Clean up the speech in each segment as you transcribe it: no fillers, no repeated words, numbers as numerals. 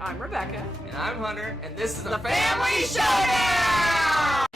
I'm Rebecca. And I'm Hunter, and this is the Family Showdown!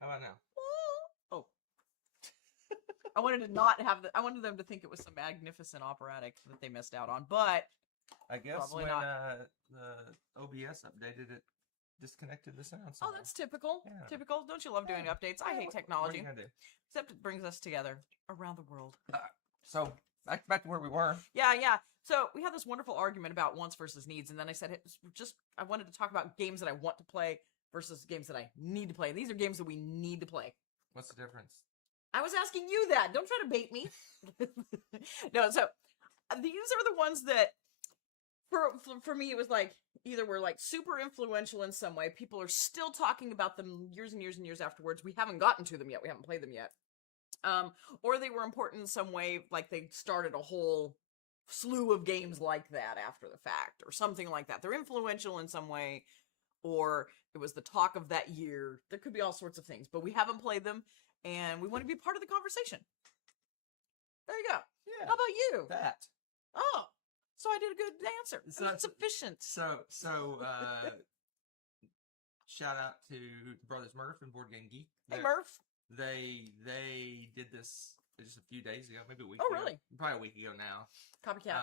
How about now? Oh. I wanted to not have I wanted them to think it was some magnificent operatic that they missed out on, but I guess probably when not. the OBS updated it, disconnected the sound. Oh, somehow. that's typical. Yeah. Typical. Don't you love doing updates? I hate What technology. are you gonna do? Except it brings us together around the world. So back to where we were. Yeah. So we had this wonderful argument about wants versus needs, and then I said, I wanted to talk about games that I want to play versus games that I need to play. And these are games that we need to play. What's the difference? I was asking you that. Don't try to bait me. No, so these are the ones that, for me, it was like, either were like super influential in some way. People are still talking about them years and years and years afterwards. We haven't gotten to them yet. We haven't played them yet. Or they were important in some way, like they started a whole slew of games like that after the fact, or something like that. They're influential in some way, or it was the talk of that year. There could be all sorts of things, but we haven't played them, and we want to be part of the conversation. There you go. Yeah. How about you? That. Oh, so I did a good answer. It was sufficient. So shout out to the Brothers Murph and Board Game Geek. Hey, Murph. They did this just a few days ago, maybe a week Oh, ago. really? Probably a week ago now. Copycat.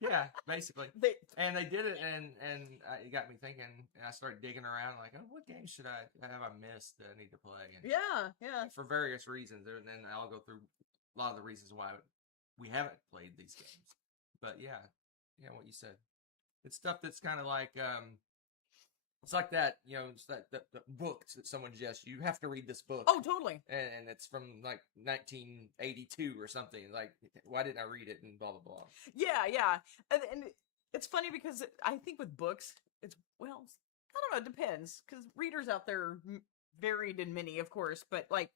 Yeah, basically. They did it, and it got me thinking. And I started digging around, like, oh, what games have I missed that I need to play? And yeah. for various reasons, and then I'll go through a lot of the reasons why we haven't played these games. But yeah, what you said. It's stuff that's kind of like it's like that, it's that book that someone suggests. You have to read this book. Oh, totally. And it's from like 1982 or something. Like, why didn't I read it? And blah blah blah. Yeah. And it's funny because I think with books, I don't know. It depends, because readers out there are varied and many, of course. But like,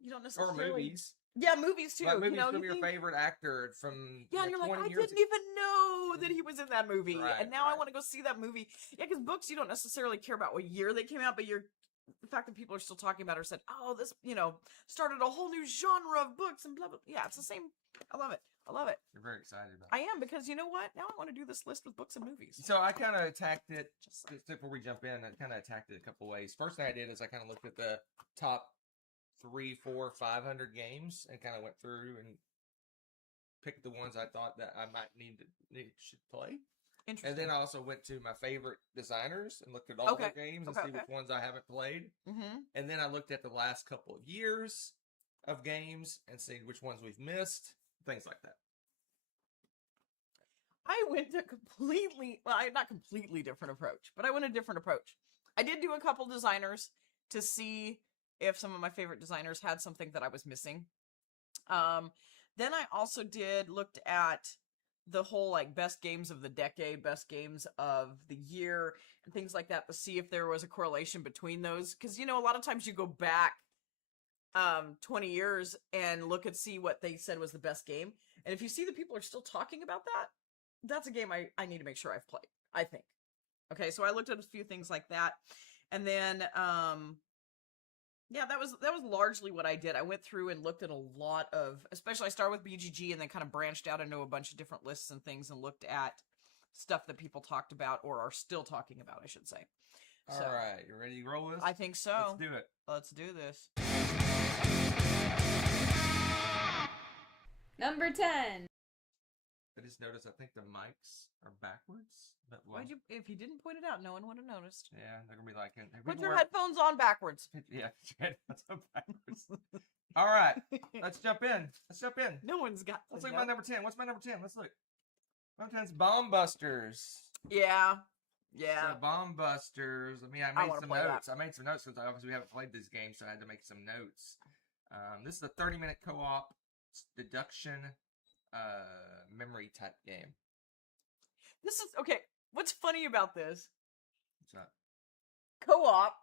you don't necessarily. Or movies. Yeah, movies too. Like movies from your favorite actor from. Yeah, and you're like, I didn't even know that he was in that movie, and now I want to go see that movie. Yeah, because books, you don't necessarily care about what year they came out, but the fact that people are still talking about it, or said, oh, this, started a whole new genre of books and blah blah. Yeah, it's the same. I love it. You're very excited about it. I am, because you know what? Now I want to do this list with books and movies. So I kind of attacked it, just before we jump in, I kind of attacked it a couple ways. First thing I did is I kind of looked at the top 300, 400, 500 games and kind of went through and picked the ones I thought that I might should play. Interesting. And then I also went to my favorite designers and looked at all their games and see which ones I haven't played. Mm-hmm. And then I looked at the last couple of years of games and see which ones we've missed, things like that. I went a not completely different approach, but I went a different approach. I did do a couple designers to see if some of my favorite designers had something that I was missing. Then I also looked at the whole like best games of the decade, best games of the year, and things like that to see if there was a correlation between those. Because, a lot of times you go back 20 years and see what they said was the best game. And if you see that people are still talking about that, that's a game I need to make sure I've played, I think. Okay, so I looked at a few things like that. And then, Yeah, that was largely what I did. I went through and looked at a lot of, especially I started with BGG and then kind of branched out into a bunch of different lists and things and looked at stuff that people talked about or are still talking about, I should say. All So, right, you ready to roll this? I think so. Let's do it. Let's do this. Number 10. I just noticed. I think the mics are backwards. But Why'd you? If you didn't point it out, no one would have noticed. Yeah, they're gonna be like, Put your headphones on backwards. Yeah, that's backwards. All right, let's jump in. No one's got. Let's look at my number 10. What's my number 10? Let's look. Number 10's Bomb Busters. Yeah. So Bomb Busters. I mean, I made some notes. I made some notes because obviously we haven't played this game, so I had to make some notes. This is a 30-minute co-op deduction memory type game. This is okay. What's funny about this? What's that? Co-op.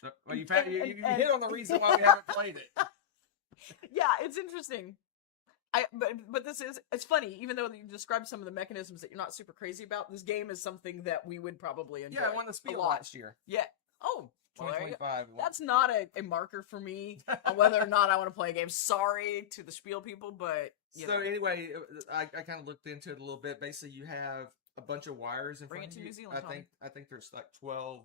So, well, you hit on the reason why we haven't played it. Yeah, it's interesting. But it's funny, even though you described some of the mechanisms that you're not super crazy about, this game is something that we would probably enjoy. Yeah, I won the Spiel lot last year. Yeah. Oh, well, 2025. that's not a marker for me on whether or not I want to play a game. Sorry to the Spiel people, but you know. Anyway, I kind of looked into it a little bit. Basically, you have a bunch of wires in Bring front it of to you. New Zealand, Tommy. I think there's like 12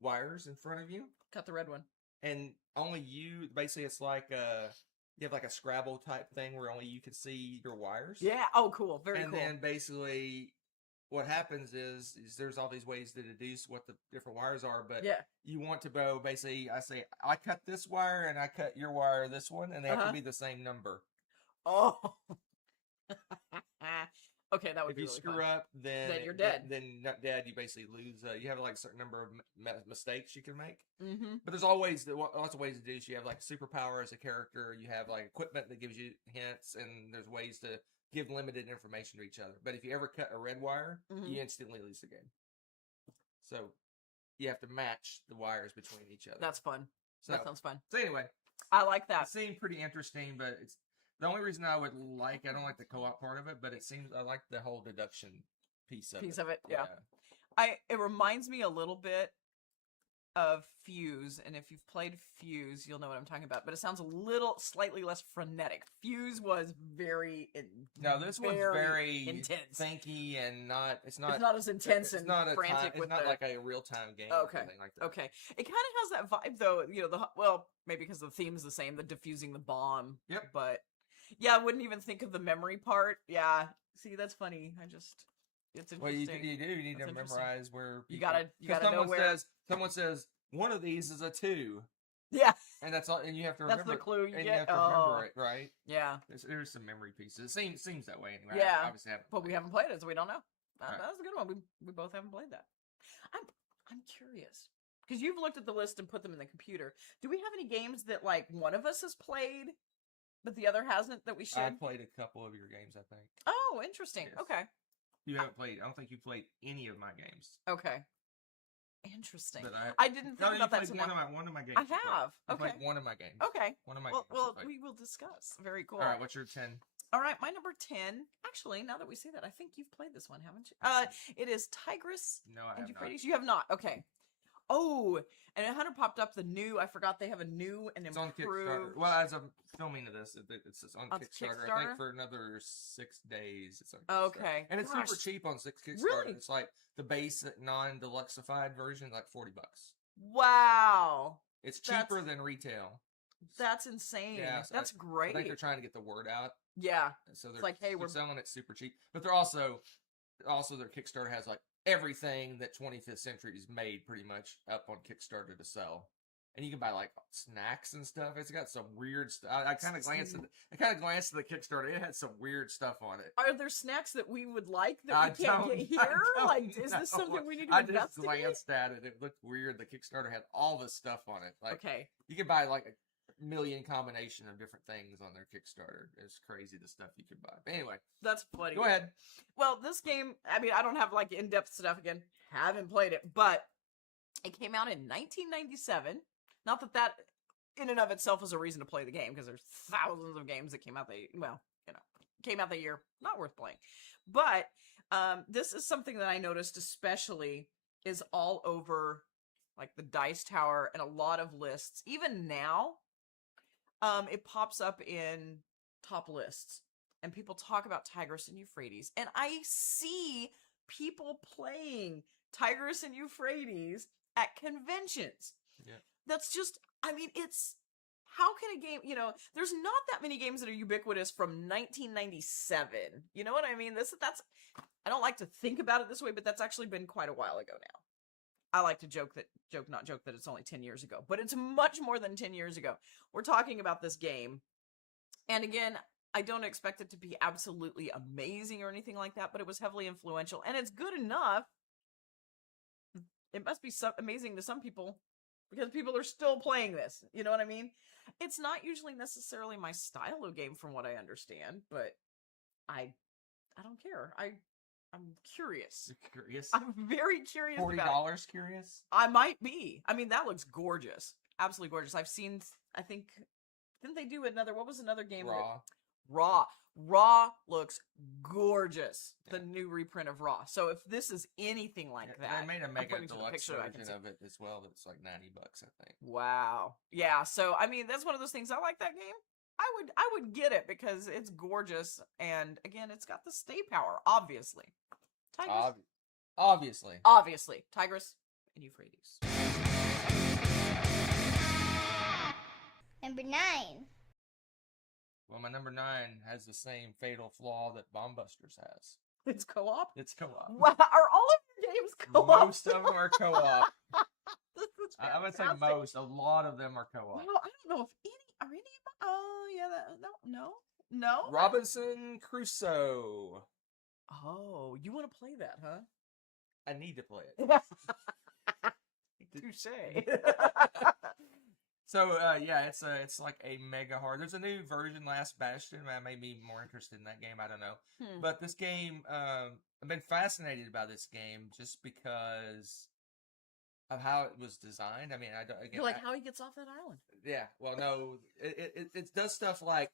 wires in front of you, Cut the red one. and only you. Basically, it's like you have like a Scrabble type thing where only you can see your wires. Yeah. Oh, cool. Very and cool. then basically, what happens is there's all these ways to deduce what the different wires are, but yeah. you want to go basically. I say I cut this wire and I cut your wire this one, and they have to be the same number. Oh. Okay, that would if be you really screw fun. up, then you're dead. Then not dead. You basically lose. You have like a certain number of mistakes you can make. Mm-hmm. But there's always lots of ways to do this. You have like superpower as a character. You have like equipment that gives you hints, and there's ways to give limited information to each other. But if you ever cut a red wire, you instantly lose the game. So you have to match the wires between each other. That's fun. That sounds fun. So anyway, I like that. It seemed pretty interesting, but it's the only reason I don't like the co-op part of it, but I like the whole deduction piece of it. Yeah. It reminds me a little bit of Fuse, and if you've played Fuse, you'll know what I'm talking about, but it sounds slightly less frenetic. Fuse was very this one's very intense, thinky, and it's not as intense and frantic. It's not like a real-time game okay. or anything like that. Okay. It kind of has that vibe, though, you know, maybe because the theme's the same, the defusing the bomb. Yep. But, yeah, I wouldn't even think of the memory part. Yeah. See, that's funny. It's interesting. Well, you do. You need to memorize where you gotta know where. Someone says one of these is a 2. Yeah, and that's all. And you have to remember. That's the clue. You have to remember it, right? Yeah. There's some memory pieces. It seems that way anyway. Yeah, obviously but we haven't played it, so we don't know. Right. That's a good one. We both haven't played that. I'm curious because you've looked at the list and put them in the computer. Do we have any games that like one of us has played, but the other hasn't that we should? I've played a couple of your games, I think. Oh, interesting. Yes. Okay. You haven't played. I don't think you played any of my games. Okay. Interesting. But I didn't think about that. One of my games. I have. Okay. Played one of my games. Okay. One of my games. Well, we will discuss. Very cool. All right. What's your 10? All right, my number 10. Actually, now that we say that, I think you've played this one, haven't you? It is Tigress No, I have Euphrates. not. You have not. Okay. Oh, and it 100 popped up the new. I forgot they have a new and It's improved. on Kickstarter. Well, as I'm filming this, it's on Kickstarter. I Kickstarter? think for another 6 days. It's on Kickstarter. Okay. And it's Gosh. super cheap on Kickstarter. Really? It's like the basic non-deluxeified version, like $40. Wow. It's cheaper than retail. That's insane. Yeah, so that's great. I think they're trying to get the word out. Yeah. So they're like, hey, we're selling it super cheap. But they're also their Kickstarter has like everything that 25th Century's made pretty much up on Kickstarter to sell. And you can buy like snacks and stuff. It's got some weird stuff. I kind of glanced at the Kickstarter. It had some weird stuff on it. Are there snacks that we would like that we can't get here? Like, is this something we need to investigate? I just glanced at it. It looked weird. The Kickstarter had all this stuff on it. Like, okay. You could buy like a million combination of different things on their Kickstarter. It's crazy the stuff you could buy. But anyway. That's funny. Go ahead. Well, this game, I mean, I don't have like in-depth stuff again. Haven't played it, but it came out in 1997. Not that in and of itself is a reason to play the game, because there's thousands of games that came out came out that year, not worth playing. But this is something that I noticed especially is all over like the Dice Tower, and a lot of lists. Even now, it pops up in top lists, and people talk about Tigris and Euphrates, and I see people playing Tigris and Euphrates at conventions. Yeah. That's just, I mean, it's, how can a game, there's not that many games that are ubiquitous from 1997. You know what I mean? That's, I don't like to think about it this way, but that's actually been quite a while ago now. I like to joke that it's only 10 years ago, but it's much more than 10 years ago. We're talking about this game. And again, I don't expect it to be absolutely amazing or anything like that, but it was heavily influential, and it's good enough. It must be amazing to some people because people are still playing this. You know what I mean? It's not usually necessarily my style of game from what I understand, but I don't care. I'm curious. You're curious? I'm very curious about it. $40 curious? I might be. I mean, that looks gorgeous. Absolutely gorgeous. I've seen, I think, didn't they do another, what was another game? Raw. Raw looks gorgeous. The new reprint of Raw. So if this is anything like that. They made a mega putting to the deluxe picture I can version see. of it as well. That's like $90, I think. Wow. Yeah, so I mean, that's one of those things. I like that game. I would get it because it's gorgeous, and again, it's got the stay power, obviously. Tigris. Obviously. Tigris and Euphrates. Number 9. Well, my number 9 has the same fatal flaw that Bombbusters has. It's co-op? It's co-op. Wow, are all of your games co-op? Most of them are co-op. This is I would say fantastic. most. A lot of them are co-op. Well, I don't know if any are any of them. Oh yeah, no. Robinson Crusoe. Oh, you want to play that, huh? I need to play it. Touche. So yeah, it's like a mega hard. There's a new version, Last Bastion. That made me more interested in that game. I don't know, but this game, I've been fascinated by this game just because of how it was designed. I mean, I don't. Again, You're like how he gets off that island. Yeah. Well, no, it does stuff like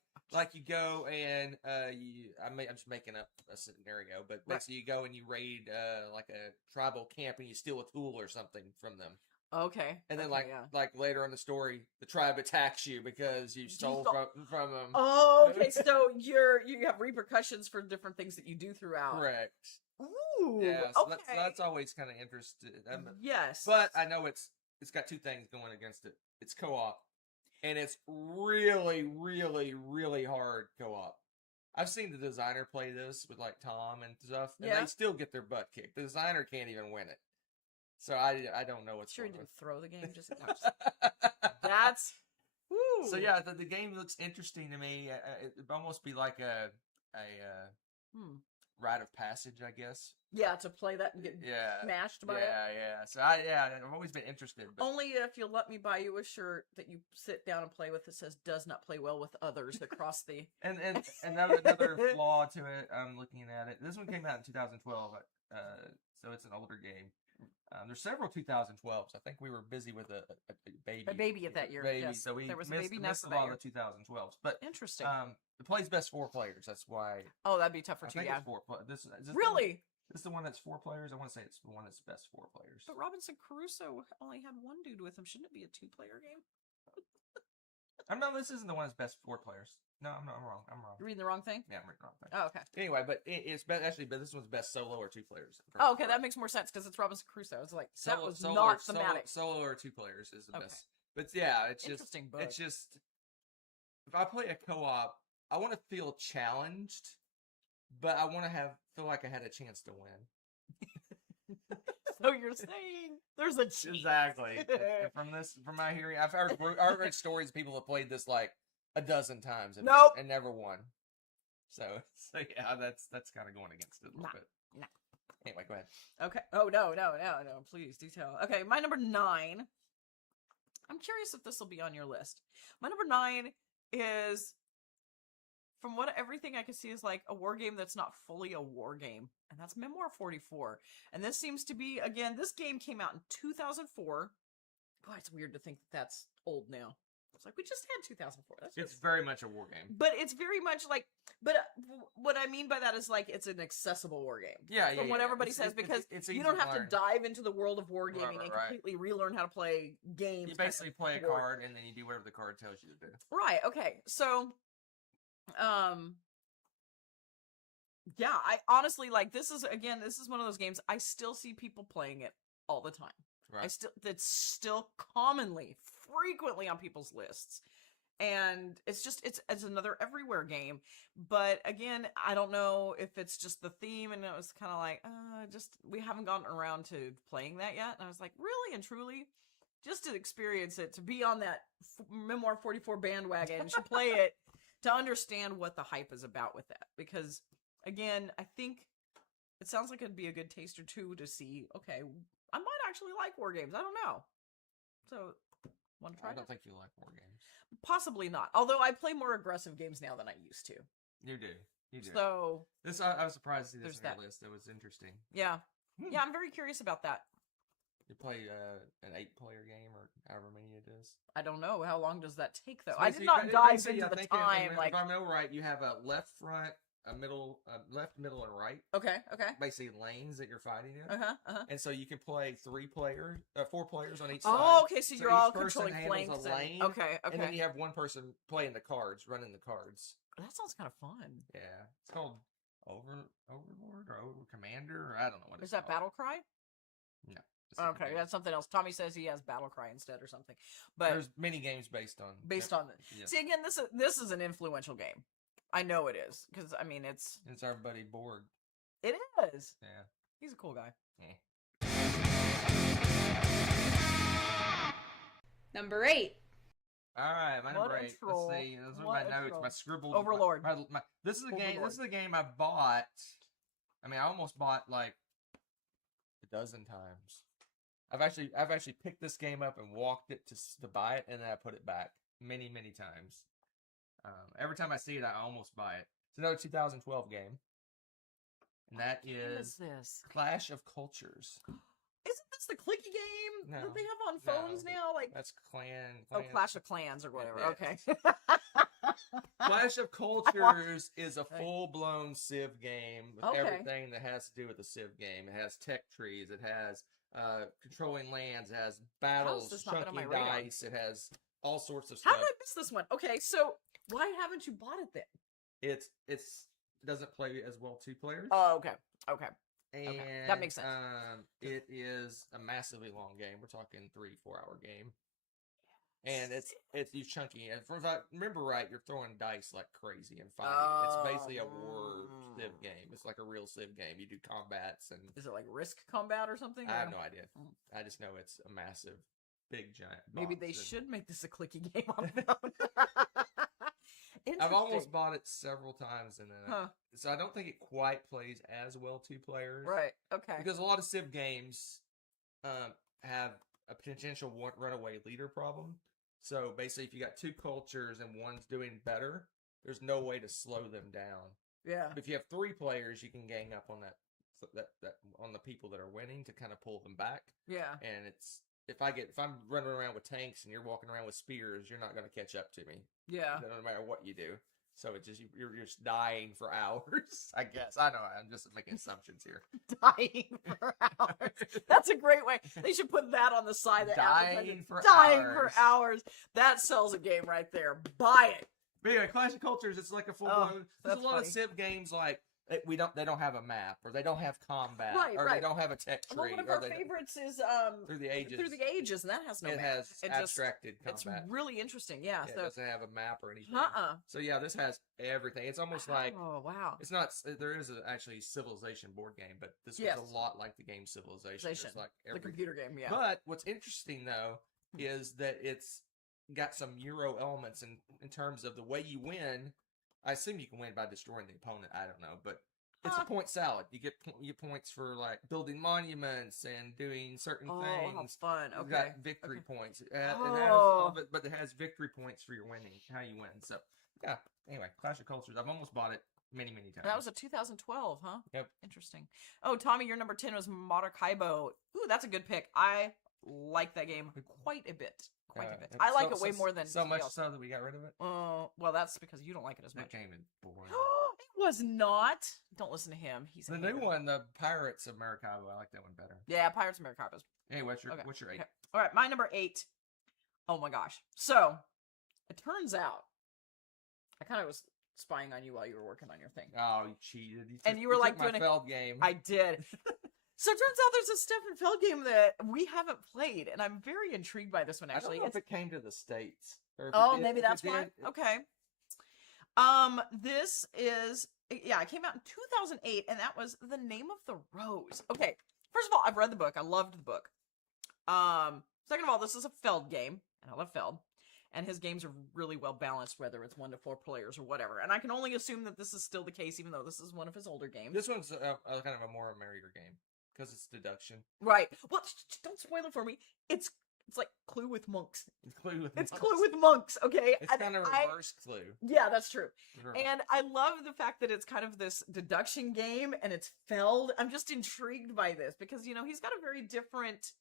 you go and I'm just making up a scenario, but basically you go and you raid like a tribal camp and you steal a tool or something from them. Okay. And then okay, like later in the story, the tribe attacks you because you stole from them. Oh, okay. So you have repercussions for different things that you do throughout. Correct. Ooh. Yeah. So okay. that's always kind of interesting. Yes. But I know it's got two things going against it. It's co-op, and it's really, really, really hard co-op. I've seen the designer play this with like Tom and stuff, and they still get their butt kicked. The designer can't even win it. So I don't know what's sure going he on. didn't throw the game. Just that's. Woo. So yeah, the game looks interesting to me. It'd almost be like a rite of passage, I guess. Yeah, to play that and get smashed by it. Yeah. So I've always been interested. But... Only if you'll let me buy you a shirt that you sit down and play with that says "does not play well with others" across the. and another flaw to it. I'm looking at it. This one came out in 2012, so it's an older game. There's several 2012s. I think we were busy with a baby. A baby at that year. Baby, yes. so we there was missed, a baby missed a lot of the 2012s. But interesting. It plays best 4 players. That's why. Oh, that'd be tough for I 2. think Yeah. it's 4 players. Really? This is the one that's 4 players. I want to say it's the one that's best 4 players. But Robinson Crusoe only had one dude with him. Shouldn't it be a 2-player game? This isn't the one that's best 4 players. No, I'm wrong. You're reading the wrong thing? Yeah, I'm reading the wrong thing. Oh, okay. Anyway, but it's actually, but this one's best solo or 2 players. Oh, okay, that makes more sense because it's Robinson Crusoe. It's like that was not thematic. Solo or 2 players is the best. But yeah, it's just interesting book. It's just if I play a co-op, I want to feel challenged, but I want to feel like I had a chance to win. So you're saying there's a cheat. Exactly. From my hearing, I've heard stories of people that played this like a dozen times and never won. So yeah, that's kind of going against it a little bit. No. Anyway, go ahead. Okay. Oh no! Please do tell. Okay, my number 9. I'm curious if this will be on your list. My number 9 is, from everything I can see, is like a war game that's not fully a war game, and that's Memoir 44. And this seems to be, again, this game came out in 2004. Boy, it's weird to think that's old now. It's like we just had 2004. That's It's just... very much a war game. But it's very much like, but what I mean by that is like it's an accessible war game. Yeah, From what everybody says, because you don't have to dive into the world of wargaming and completely relearn how to play games. You basically play a card and then you do whatever the card tells you to do. Right. Okay. So, yeah, I honestly like this is one of those games I still see people playing it all the time. Right. That's still frequently on people's lists. And it's another everywhere game. But again, I don't know if it's just the theme, and it was kind of like, we haven't gotten around to playing that yet. And I was like, really and truly, just to experience it, to be on that Memoir 44 bandwagon, to play it, to understand what the hype is about with that. Because again, I think it sounds like it'd be a good taster too to see, okay, I might actually like war games. I don't know. So, want to try it? I don't think you like war games. Possibly not. Although I play more aggressive games now than I used to. You do. You do. So I was surprised to see this on that your list. It was interesting. Yeah. Yeah, I'm very curious about that. You play an 8-player game or however many it is. I don't know. How long does that take though? So I did not dive into the time. If I know right, you have a left front, a middle, left, middle, and right. Okay. Basically lanes that you're fighting in. And so you can play 4 players on each side. Oh, okay. So you're all each person controlling handles flanks. a lane. Okay. And then you have one person playing the cards, running the cards. That sounds kind of fun. Yeah, it's called Overlord or Over Commander, or I don't know what it's Is that called. Battle Cry? No. Okay, that's something else. Tommy says he has Battle Cry instead or something. But there's many games based on this. Yeah. See, again, this is an influential game. I know it is because I mean it's our buddy Borg. It is. Yeah, he's a cool guy. Yeah. Number 8. All right, my number 8. Let's see. Those are my notes. My scribbled Overlord. This is a game. This is a game I bought. I mean, I almost bought like a dozen times. I've actually picked this game up and walked it to buy it, and then I put it back many times. Every time I see it, I almost buy it. It's another 2012 game, and that is this Clash of Cultures. Isn't this the clicky game No, that they have on phones now? Like that's Clan. Oh, Clash of Clans or whatever. Yeah. Okay. Clash of Cultures is a full-blown Civ game with everything that has to do with the Civ game. It has tech trees. It has controlling lands. It has battles, chunking dice. It has all sorts of stuff. How did I miss this one? Okay, so why haven't you bought it then? It doesn't play as well 2 players. Oh, okay. And that makes sense. It is a massively long game. We're talking 3-4 hour game. And it's you chunky. And if I remember right, you're throwing dice like crazy and fighting. It's basically a war Civ game. It's like a real Civ game. You do combats and. Is it like Risk Combat or something? I have no idea. I just know it's a massive, big giant. Maybe they should make this a clicky game on phone. I've almost bought it several times, and then so I don't think it quite plays as well 2 players. Right. Okay. Because a lot of Civ games have a potential runaway leader problem. So basically, if you got 2 cultures and one's doing better, there's no way to slow them down. Yeah. But if you have 3 players, you can gang up on that on the people that are winning to kind of pull them back. Yeah. And it's if I'm running around with tanks and you're walking around with spears, you're not going to catch up to me. Yeah. No matter what you do. So it's just you're just dying for hours. I guess I know. I'm just making assumptions here. Dying for hours. That's a great way. They should put that on the side. Dying for hours. That sells a game right there. Buy it. But anyway, Clash of Cultures. It's like a full blown. There's a lot of Civ games like. They don't have a map, or they don't have combat, or they don't have a tech tree. Well, one of our favorites is Through the Ages. Through the Ages, and that has no map. It has abstracted combat. It's really interesting, yeah. It So doesn't have a map or anything. So yeah, this has everything. It's almost like It's not. There is actually a Civilization board game, but this was a lot like the game Civilization. It's like the computer game, yeah. But what's interesting though is that it's got some Euro elements in terms of the way you win. I assume you can win by destroying the opponent. I don't know, but it's a point salad. You get points for like building monuments and doing certain things. How fun! Okay, you got victory points. It has all of it, but it has victory points for your winning, how you win. So yeah. Anyway, Clash of Cultures. I've almost bought it many times. That was a 2012, huh? Yep. Interesting. Oh, Tommy, your number 10 was Maracaibo. Ooh, that's a good pick. I like that game quite a bit. quite a bit. It's I like it way more than so much else. so that we got rid of it. Well, that's because you don't like it as That much. game is boring. It was not. Don't listen to him. He's a The new hater. one, the Pirates of Maracaibo, I like that one better. Yeah, Pirates of Maracaibo. Hey, what's Okay. your 8? Okay. All right, my number 8. Oh my gosh. So, it turns out, I kind of was spying on you while you were working on your thing. Oh, you cheated. And you were like took my doing Feld game. I did. So it turns out there's a Stefan Feld game that we haven't played, and I'm very intrigued by this one, actually. I don't know if it came to the States. Or if Oh, it did. maybe If that's it why. did, Okay. This is it came out in 2008, and that was The Name of the Rose. Okay. First of all, I've read the book. I loved the book. Second of all, this is a Feld game, and I love Feld. And his games are really well balanced, whether it's 1 to 4 players or whatever. And I can only assume that this is still the case, even though this is one of his older games. This one's a kind of a more merrier game because it's deduction. Right. Well, don't spoil it for me. It's like Clue with monks. Clue with It's monks. Clue with monks, okay? It's kind of reverse Clue. Yeah, that's true. Reverse. And I love the fact that it's kind of this deduction game and it's Feld. I'm just intrigued by this because, you know, he's got a very different,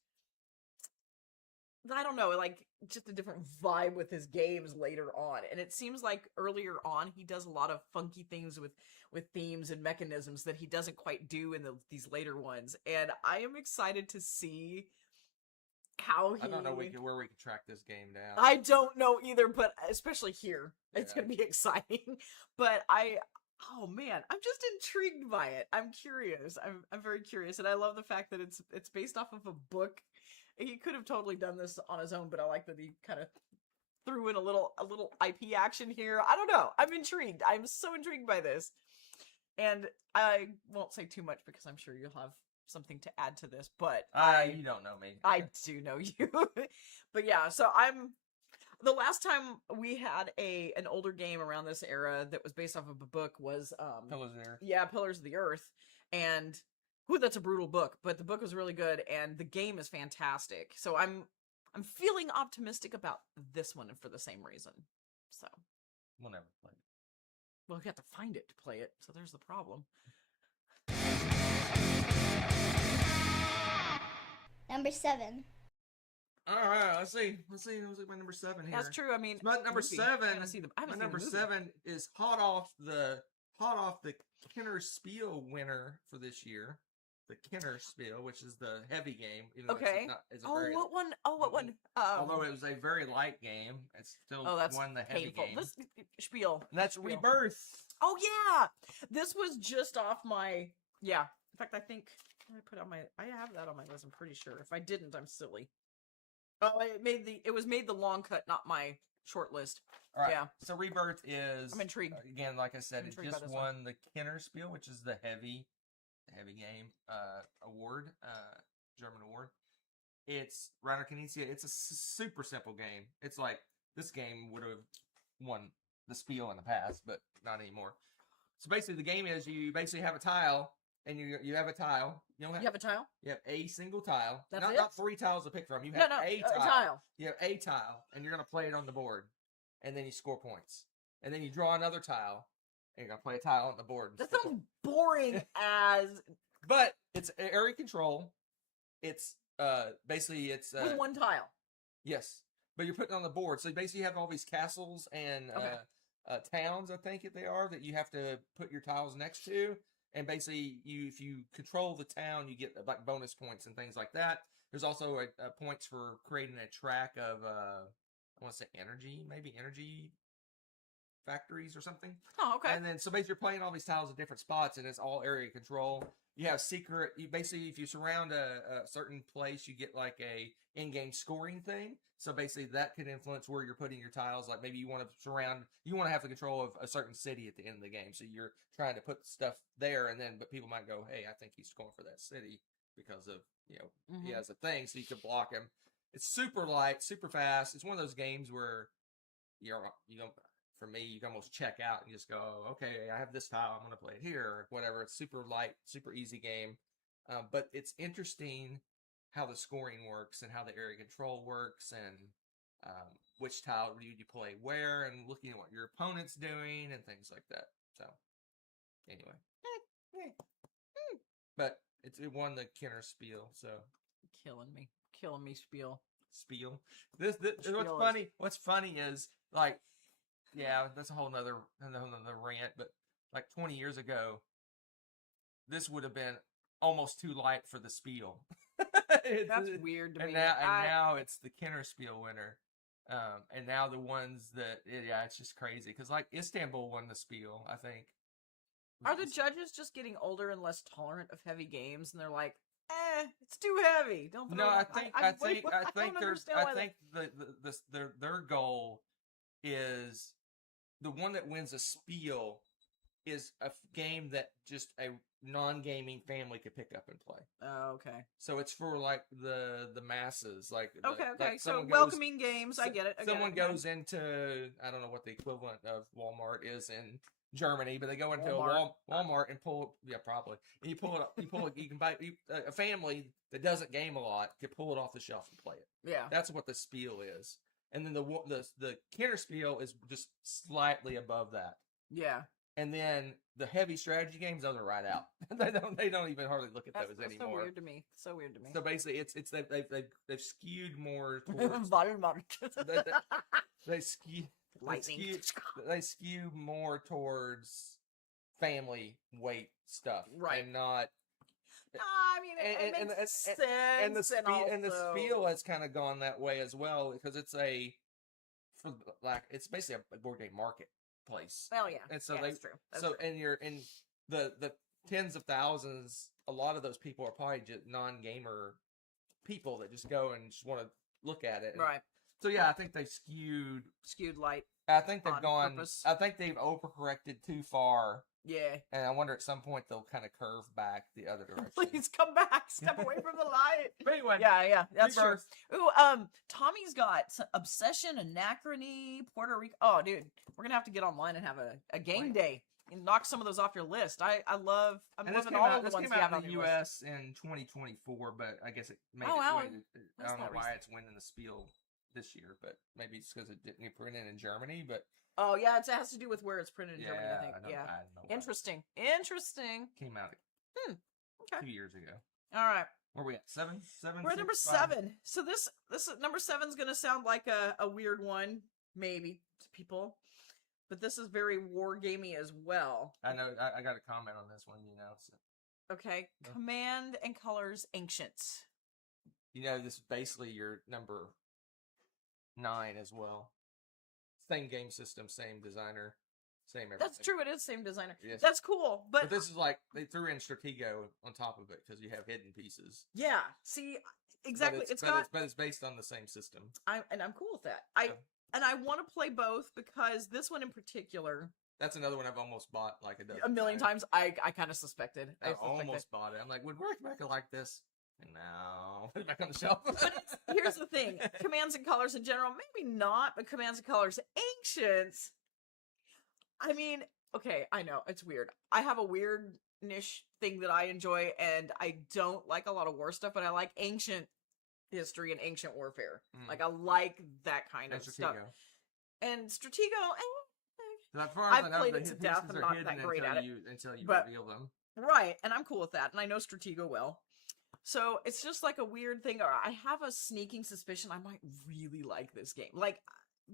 I don't know, like just a different vibe with his games later on. And it seems like earlier on he does a lot of funky things with themes and mechanisms that he doesn't quite do in these later ones. And I am excited to see how he... I don't know where we can track this game down. I don't know either, but especially here, it's Yeah. going to be exciting. But oh man, I'm just intrigued by it. I'm curious. I'm very curious, and I love the fact that it's based off of a book. He could have totally done this on his own, but I like that he kind of threw in a little IP action here. I don't know. I'm intrigued. I'm so intrigued by this, and I won't say too much because I'm sure you'll have something to add to this. But you don't know me. I do know you. But yeah, so the last time we had an older game around this era that was based off of a book was Pillars there. yeah, Pillars of the Earth. And that's a brutal book, but the book was really good and the game is fantastic. So I'm feeling optimistic about this one for the same reason. So We'll never play it. well, we have to find it to play it. So there's the problem. Number 7. All right, let's see. Let's see my number 7 here. That's true. I mean, My number movie. 7. I haven't seen My the number movie. 7 is hot off the Kenner Spiel winner for this year. The Kenner Spiel, which is the heavy game. Even though Okay. it's a Oh, very, what one? Oh, what one? although it was a very light game, it's still that's won the heavy painful. game. This spiel. And that's Spiel. Rebirth. Oh yeah, this was just off my yeah. In fact, I think I have that on my list. I'm pretty sure. If I didn't, I'm silly. Oh, it was made the long cut, not my short list. All right. Yeah. So Rebirth is. I'm intrigued. Again, like I said, I'm it intrigued just by this one. won the Kenner Spiel, which is the heavy game award, German award. It's Rainer Knizia. It's a super simple game. It's like this game would have won the Spiel in the past, but not anymore. So basically, the game is you basically have a tile, and you have a tile. You You have a tile? You have a single tile. That's not it? not 3 tiles to pick from. You No, have no, a a tile. tile. You have a tile, and you're gonna play it on the board, and then you score points, and then you draw another tile, and you're gonna play a tile on the board. and That score sounds boring as But it's area control. It's basically it's with one tile. yes, but you're putting on the board. So basically you have all these castles and Okay. towns, I think they are, that you have to put your tiles next to. And basically, if you control the town, you get like bonus points and things like that. There's also points for creating a track of I want to say energy factories or something. Oh, okay. And then, so basically, you're playing all these tiles at different spots, and it's all area control. You have secret. You basically, if you surround a certain place, you get like a in-game scoring thing. So basically, that could influence where you're putting your tiles. Like maybe you want to have the control of a certain city at the end of the game. So you're trying to put stuff there, but people might go, "Hey, I think he's going for that city because of he has a thing." So you can block him. It's super light, super fast. It's one of those games where for me, you can almost check out and just go, okay, I have this tile, I'm going to play it here, or whatever. It's super light, super easy game. But it's interesting how the scoring works and how the area control works and which tile do you play where and looking at what your opponent's doing and things like that. So, anyway. But it won the Kenner Spiel, so. Killing me, Spiel. spiel. Spiel What's funny is like, yeah, that's another rant. But like 20 years ago, this would have been almost too light for the spiel. That's weird to me. Now it's the Kenner Spiel winner. And now the ones that, it's just crazy. Because, like, Istanbul won the Spiel, I think. Are the judges just getting older and less tolerant of heavy games? And they're like, it's too heavy. Don't throw No, it. I think their goal is the one that wins a Spiel is a game that just a non-gaming family could pick up and play. Oh, okay. So it's for like the masses, like okay. Like so welcoming games, I get it. Someone goes into, I don't know what the equivalent of Walmart is in Germany, but they go into Walmart and pull, probably. And you pull it up. You can buy a family that doesn't game a lot can pull it off the shelf and play it. Yeah, that's what the Spiel is. And then the Kenner Spiel is just slightly above that. Yeah. And then the heavy strategy games, those are right out. they don't even hardly look at those anymore. So weird to me. So basically, it's they've skewed more towards Walmart. they skew more towards family weight stuff, right? And not. I mean, it makes sense. And the Spiel has kind of gone that way as well because it's it's basically a board game marketplace. Well, yeah, and so that's true. And you're in the tens of thousands. A lot of those people are probably just non-gamer people that just go and just want to look at it, right? So yeah, I think they've skewed light. I think they've gone. Purpose. I think they've overcorrected too far. Yeah. And I wonder at some point they'll kind of curve back the other direction. Please come back. Step away from the light. But anyway. Yeah, that's Reverse. true. Ooh, Tommy's got Obsession, Anachrony, Puerto Rico. Oh, dude, we're gonna have to get online and have a game day and knock some of those off your list. I'm loving all of the ones you have on the your U.S. list. in 2024, but I guess it made Oh, its wow. way to, I don't know why it's winning the Spiel this year, but maybe it's because it didn't get printed in Germany, but oh yeah, it has to do with where it's printed in Germany, I think. I know Interesting. Came out Okay. 2 years ago. All right. Where are we at? Seven? We're at number 7. So this number 7's gonna sound like a weird one, maybe, to people. But this is very war gamey as well. I know I got a comment on this one, so. Okay. No. Command and Colors Ancients. This is basically your number 9 as well. Same game system, same designer, same everything. That's true. It is same designer. Yes. That's cool. But this is like they threw in Stratego on top of it because you have hidden pieces. Yeah. See, exactly. But it's based on the same system. I'm cool with that. I want to play both because this one in particular. That's another one I've almost bought like a million times. I kind of suspected. I almost bought it. I'm like, would Rebecca like this? No, put it back on the shelf. But here's the thing: Commands and Colors in general, maybe not, but Commands and Colors Ancients. I mean, okay, I know it's weird. I have a weird niche thing that I enjoy, and I don't like a lot of war stuff, but I like ancient history and ancient warfare. Like I like that kind of stuff. And Stratego, I've played it to death. I'm not that great at it until you reveal them. Right, and I'm cool with that, and I know Stratego well. So it's just like a weird thing, or I have a sneaking suspicion I might really like this game. Like,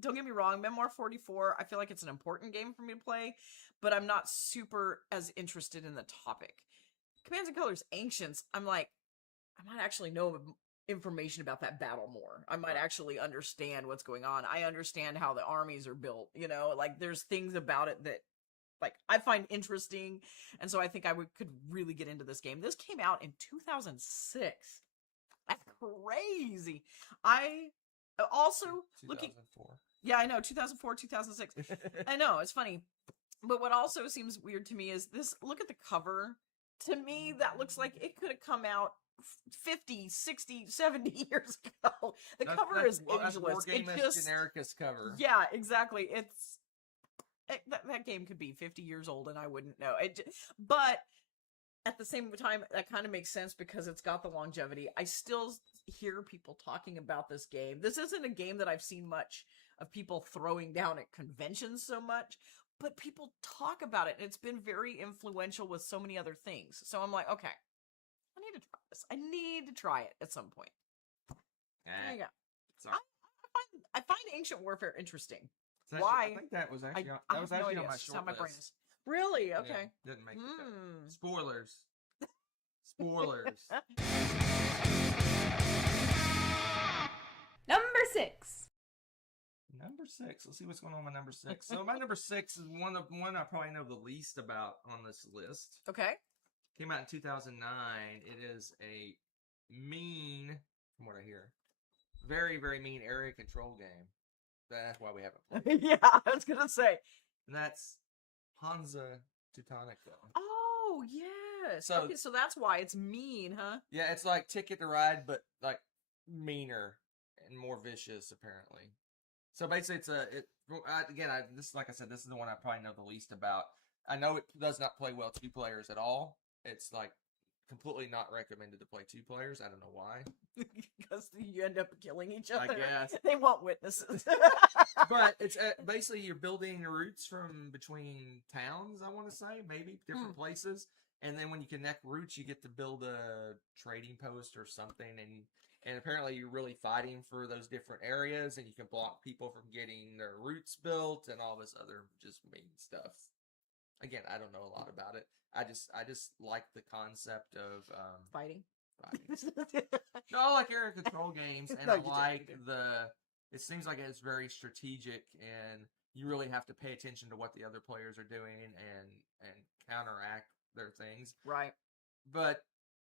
don't get me wrong, Memoir 44, I feel like it's an important game for me to play, but I'm not super as interested in the topic. Commands and Colors Ancients, I'm like, I might actually know information about that battle more. I might actually understand what's going on. I understand how the armies are built, like there's things about it that like I find interesting, and so I think I could really get into this game. This came out in 2006. That's crazy. I also 2004. Yeah, I know, 2004, 2006. I know, it's funny. But what also seems weird to me is this. Look at the cover. To me, that looks like it could have come out 50, 60, 70 years ago. The cover is ageless. It's just genericus cover. Yeah, exactly. That game could be 50 years old and I wouldn't know. But at the same time, that kind of makes sense because it's got the longevity. I still hear people talking about this game. This isn't a game that I've seen much of people throwing down at conventions so much, but people talk about it, and it's been very influential with so many other things. So I'm like, okay, I need to try this. I need to try it at some point. There you go. Sorry. I find Ancient Warfare interesting. It's actually- Why? I think that was actually on, I that was have no actually idea. on my It's just short how my brain list. is. Really? Yeah, Okay. didn't make the cut. Hmm. Spoilers. Spoilers. Number 6. Number 6. Let's see what's going on with number 6. So my number 6 is one I probably know the least about on this list. Okay. Came out in 2009. It is a mean, from what I hear, very, very mean area control game. That's why we haven't played. Yeah, I was gonna say. And that's Hansa Teutonica. Oh yes. So- Okay, so that's why it's mean, huh? Yeah, it's like Ticket to Ride, but like meaner and more vicious, apparently. So basically, this like I said, this is the one I probably know the least about. I know it does not play well 2 players at all. It's like completely not recommended to play 2 players. I don't know why. Because you end up killing each other. I guess. They want witnesses. But it's basically you're building routes from between towns, I want to say, maybe different places. And then when you connect routes, you get to build a trading post or something. And apparently you're really fighting for those different areas, and you can block people from getting their routes built and all this other just mean stuff. Again, I don't know a lot about it. I just like the concept of Fighting. fighting. No, I like area control games, and No, I you do, like you do. it seems like it's very strategic, and you really have to pay attention to what the other players are doing and counteract their things. Right. But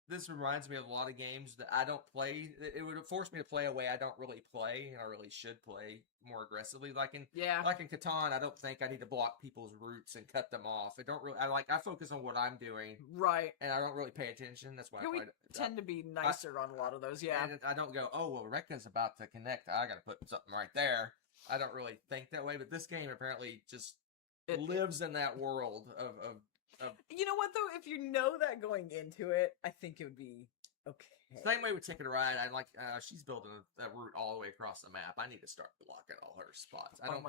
this reminds me of a lot of games that I don't play. It would force me to play a way I don't really play, and I really should play more aggressively. Like in Catan, I don't think I need to block people's routes and cut them off. I focus on what I'm doing, Right. and I don't really pay attention. That's why Yeah, I we play tend to be nicer on a lot of those, yeah. And I don't go, oh, well, Rekka's about to connect. I got to put something right there. I don't really think that way, but this game apparently just lives in that world of. You know what, though? If you know that going into it, I think it would be okay. Same way with Ticket to Ride. I like she's building that route all the way across the map. I need to start blocking all her spots. I don't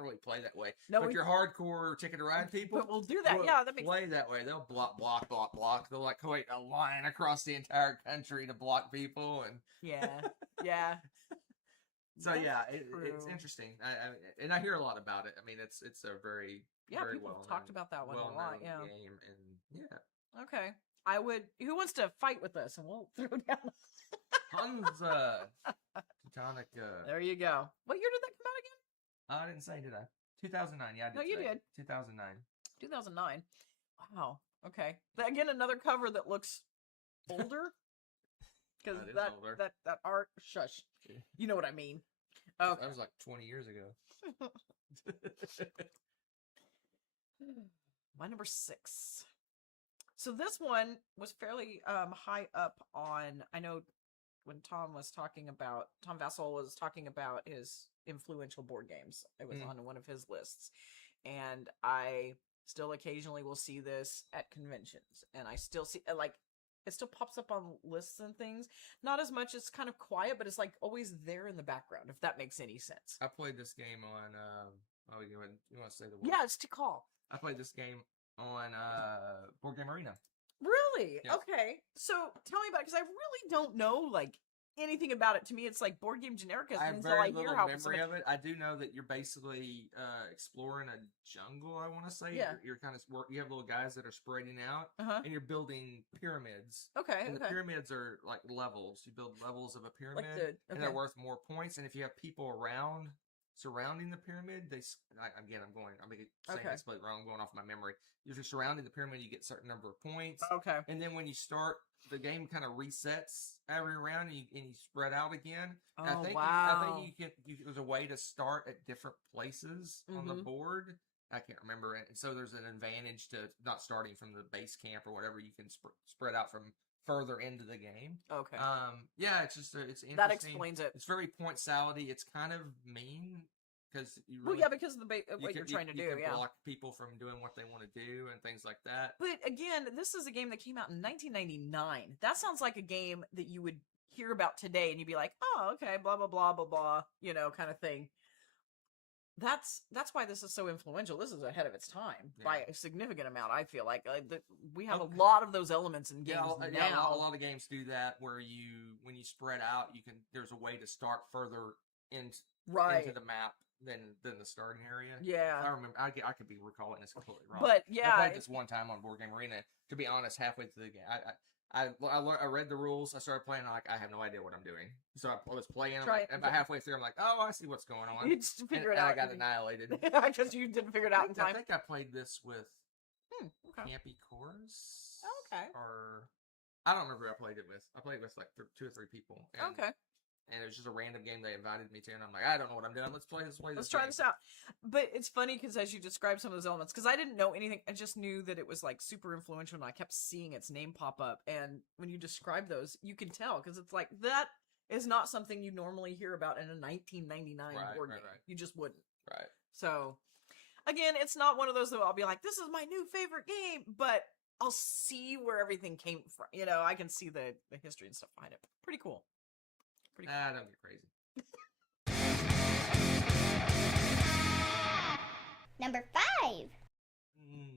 really play that way. No, but your hardcore Ticket to Ride people, but we'll do that. will Yeah, that makes play that way. They'll block. They'll like create a line across the entire country to block people, and yeah. so That's it's true. interesting. And I hear a lot about it. I mean, it's a very very people have well talked about that one a lot. Yeah. game, and yeah. Okay. I would. Who wants to fight with us? And we'll throw down. Hansa Teutonica. There you go. What year did that come out again? I didn't say, did I? 2009. Yeah, I did. No, you say. did. 2009. 2009. Wow. Okay. Again, another cover that looks older. Because That is older. that art. Shush. Yeah. You know what I mean. Okay. That was like 20 years ago. My number 6. So this one was fairly high up on. I know when Tom Vassal was talking about his influential board games. It was on one of his lists, and I still occasionally will see this at conventions, and I still see it still pops up on lists and things. Not as much. It's kind of quiet, but it's like always there in the background. If that makes any sense. I played this game on. You want to say the word? Yeah, it's Tikal. I played this game on Board Game Arena. Really? Yeah. Okay. So tell me about it, because I really don't know anything about it. To me, it's like board game Genericus I have until very I hear little how memory of it. I do know that you're basically exploring a jungle. I want to say. Yeah. You're kind of you have little guys that are spreading out, Uh-huh. and you're building pyramids. Okay. And the Okay. pyramids are like levels. You build levels of a pyramid, and they're okay. worth more points. And if you have people surrounding the pyramid, I'm saying this but wrong. I'm going off my memory. If you're surrounding the pyramid, you get a certain number of points. Okay. And then when you start, the game kind of resets every round, and you spread out again. Oh, And I wow. think there's a way to start at different places on the Mhm. board. I can't remember it. And so there's an advantage to not starting from the base camp or whatever. You can spread out from further into the game. Okay. Yeah, it's just it's interesting. That explains it. It's very point salady. It's kind of mean because you Well, really, yeah, because of what you're trying to you do, can yeah. block people from doing what they want to do and things like that. But again, this is a game that came out in 1999. That sounds like a game that you would hear about today, and you'd be like, "Oh, okay, blah blah blah blah blah," kind of thing. that's why this is so influential. This is ahead of its time Yeah. by a significant amount. I feel like we have Okay. a lot of those elements in games Yeah, now. a lot of games do that where when you spread out, there's a way to start further into the map than the starting area. Yeah. If I remember, I could be recalling this completely wrong. But yeah, I played this one time on Board Game Arena. To be honest, halfway through the game, I read the rules. I started playing. Like I have no idea what I'm doing. So I was playing. And about halfway through, I'm like, oh, I see what's going on. You just figure it out. I got annihilated. Because you didn't figure it out in time. I think I played this with Okay. Campy Chorus. Okay. Or I don't remember who I played it with. I played with like 2 or 3 people. And, Okay. And it was just a random game they invited me to, and I'm like, I don't know what I'm doing. Let's play this. Let's try this out. But it's funny because as you describe some of those elements, because I didn't know anything, I just knew that it was like super influential, and I kept seeing its name pop up. And when you describe those, you can tell because it's like that is not something you normally hear about in a 1999 board game. Right. You just wouldn't. Right. So, again, it's not one of those that I'll be like, this is my new favorite game, but I'll see where everything came from. You know, I can see the history and stuff behind it. Pretty cool. Pretty cool. Don't get crazy. Number 5.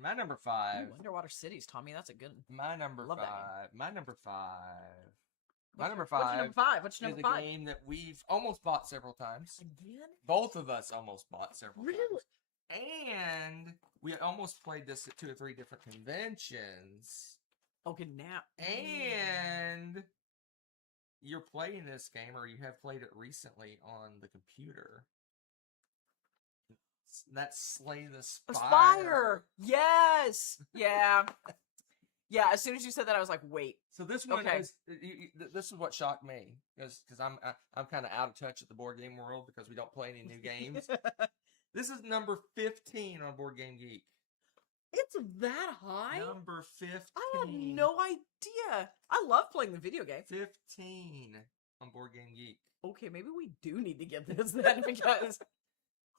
My number 5. Ooh, Underwater Cities, Tommy. That's a good one. My number Love 5. that My number 5. What's My number your 5. number 5? What's your is number a 5? game that we've almost bought several times. Again? Both of us almost bought several Really? times. And we almost played this at 2 or 3 different conventions. Okay, now. And you're playing this game, or you have played it recently on the computer. That's Slay the Spire. Yes. Yeah. Yeah. As soon as you said that, I was like, wait. So this one Okay. is this is what shocked me because I'm kind of out of touch with the board game world because we don't play any new games. This is number 15 on Board Game Geek. It's that high? Number 15. I had no idea. I love playing the video game. 15 on Board Game Geek. Okay, maybe we do need to get this then because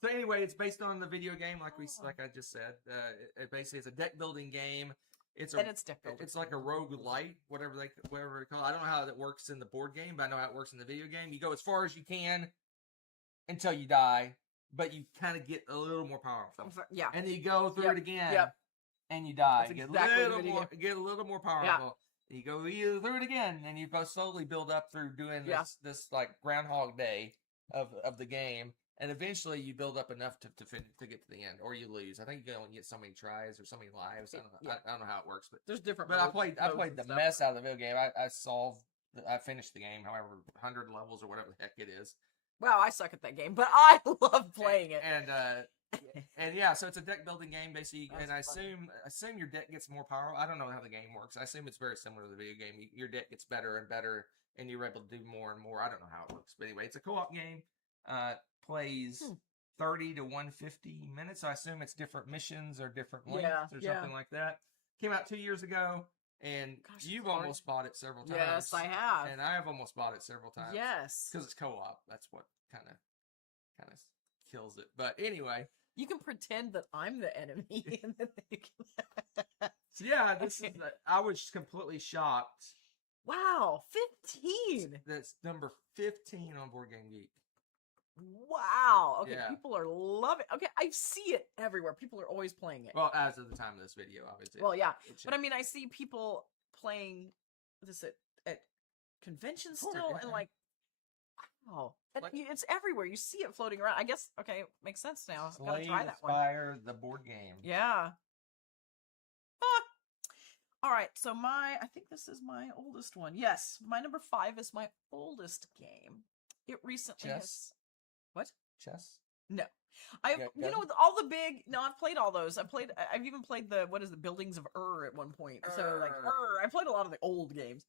So anyway, it's based on the video game, like I just said. It basically is a deck building game. It's deck building. It's like a roguelite, whatever they call it. I don't know how that works in the board game, but I know how it works in the video game. You go as far as you can until you die, but you kind of get a little more powerful. Yeah. And then you go through it again, and you die. That's Get exactly a little more, get a little more powerful. You go through it again, and you go slowly build up through doing this like Groundhog Day of the game. And eventually, you build up enough to get to the end, or you lose. I think you only get so many tries or so many lives. I don't know how it works, but there's different. But I played the mess out of the video game. I finished the game, however 100 levels or whatever the heck it is. Wow, I suck at that game, but I love playing it. And yeah, so it's a deck building game basically. That's and I assume your deck gets more powerful. I don't know how the game works. I assume it's very similar to the video game. Your deck gets better and better, and you're able to do more and more. I don't know how it works, but anyway, it's a co-op game. Plays 30 to 150 minutes. I assume it's different missions or different lengths or something like that. Came out 2 years ago, and you've almost bought it several times. Yes, I have. And I have almost bought it several times. Yes, because it's co-op. That's what kind of kills it. But anyway, you can pretend that I'm the enemy, and then you can... So yeah, this is. I was completely shocked. Wow, 15. That's number 15 on Board Game Geek. Wow. Okay, Yeah. people are loving. Okay, I see it everywhere. People are always playing it. Well, as of the time of this video, obviously. Well, yeah, but I mean, I see people playing this at conventions still, and like, wow, it's everywhere. You see it floating around. I guess. Okay, makes sense now. I've got to try that one. Spire, the board game. Yeah. All right, so I think this is my oldest one. Yes, my number 5 is my oldest game. It recently has... What? Chess? No. I've all the big... No, I've played all those. I've even played the Buildings of Ur at one point. So, like, I played a lot of the old games.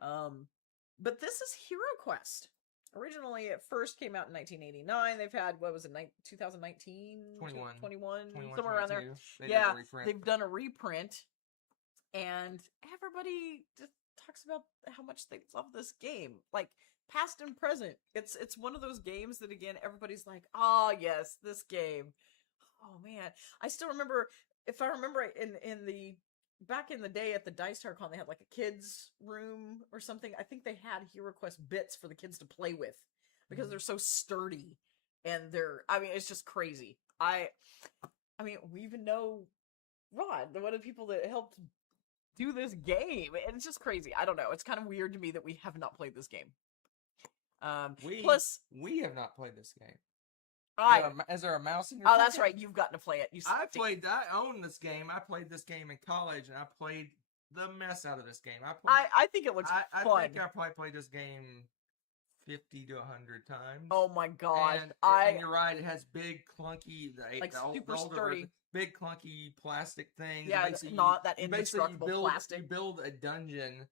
But this is Hero Quest. Originally, it first came out in 1989. They've had, 2019? 21, somewhere around there. They've done a reprint. And everybody just talks about how much they love this game. Like, past and present. It's one of those games that, again, everybody's like, oh, yes, this game. Oh, man. I still remember, if I remember in the, back in the day at the Dice Tower Con, they had like a kids room or something. I think they had HeroQuest bits for the kids to play with because they're so sturdy. and it's just crazy. I mean, we even know Rod, one of the people that helped do this game, and it's just crazy. I don't know. It's kind of weird to me that we have not played this game. Plus, we have not played this game. Is there a mouse in your Oh, pocket? that's right. You've gotten to play it. I own this game. I played this game in college, and I played the mess out of this game. I think it looks fun. I think I probably played this game 50 to 100 times. Oh my god! And you're right. It has big clunky, super older sturdy, version, big clunky plastic things. Yeah, not that indestructible plastic. You build a dungeon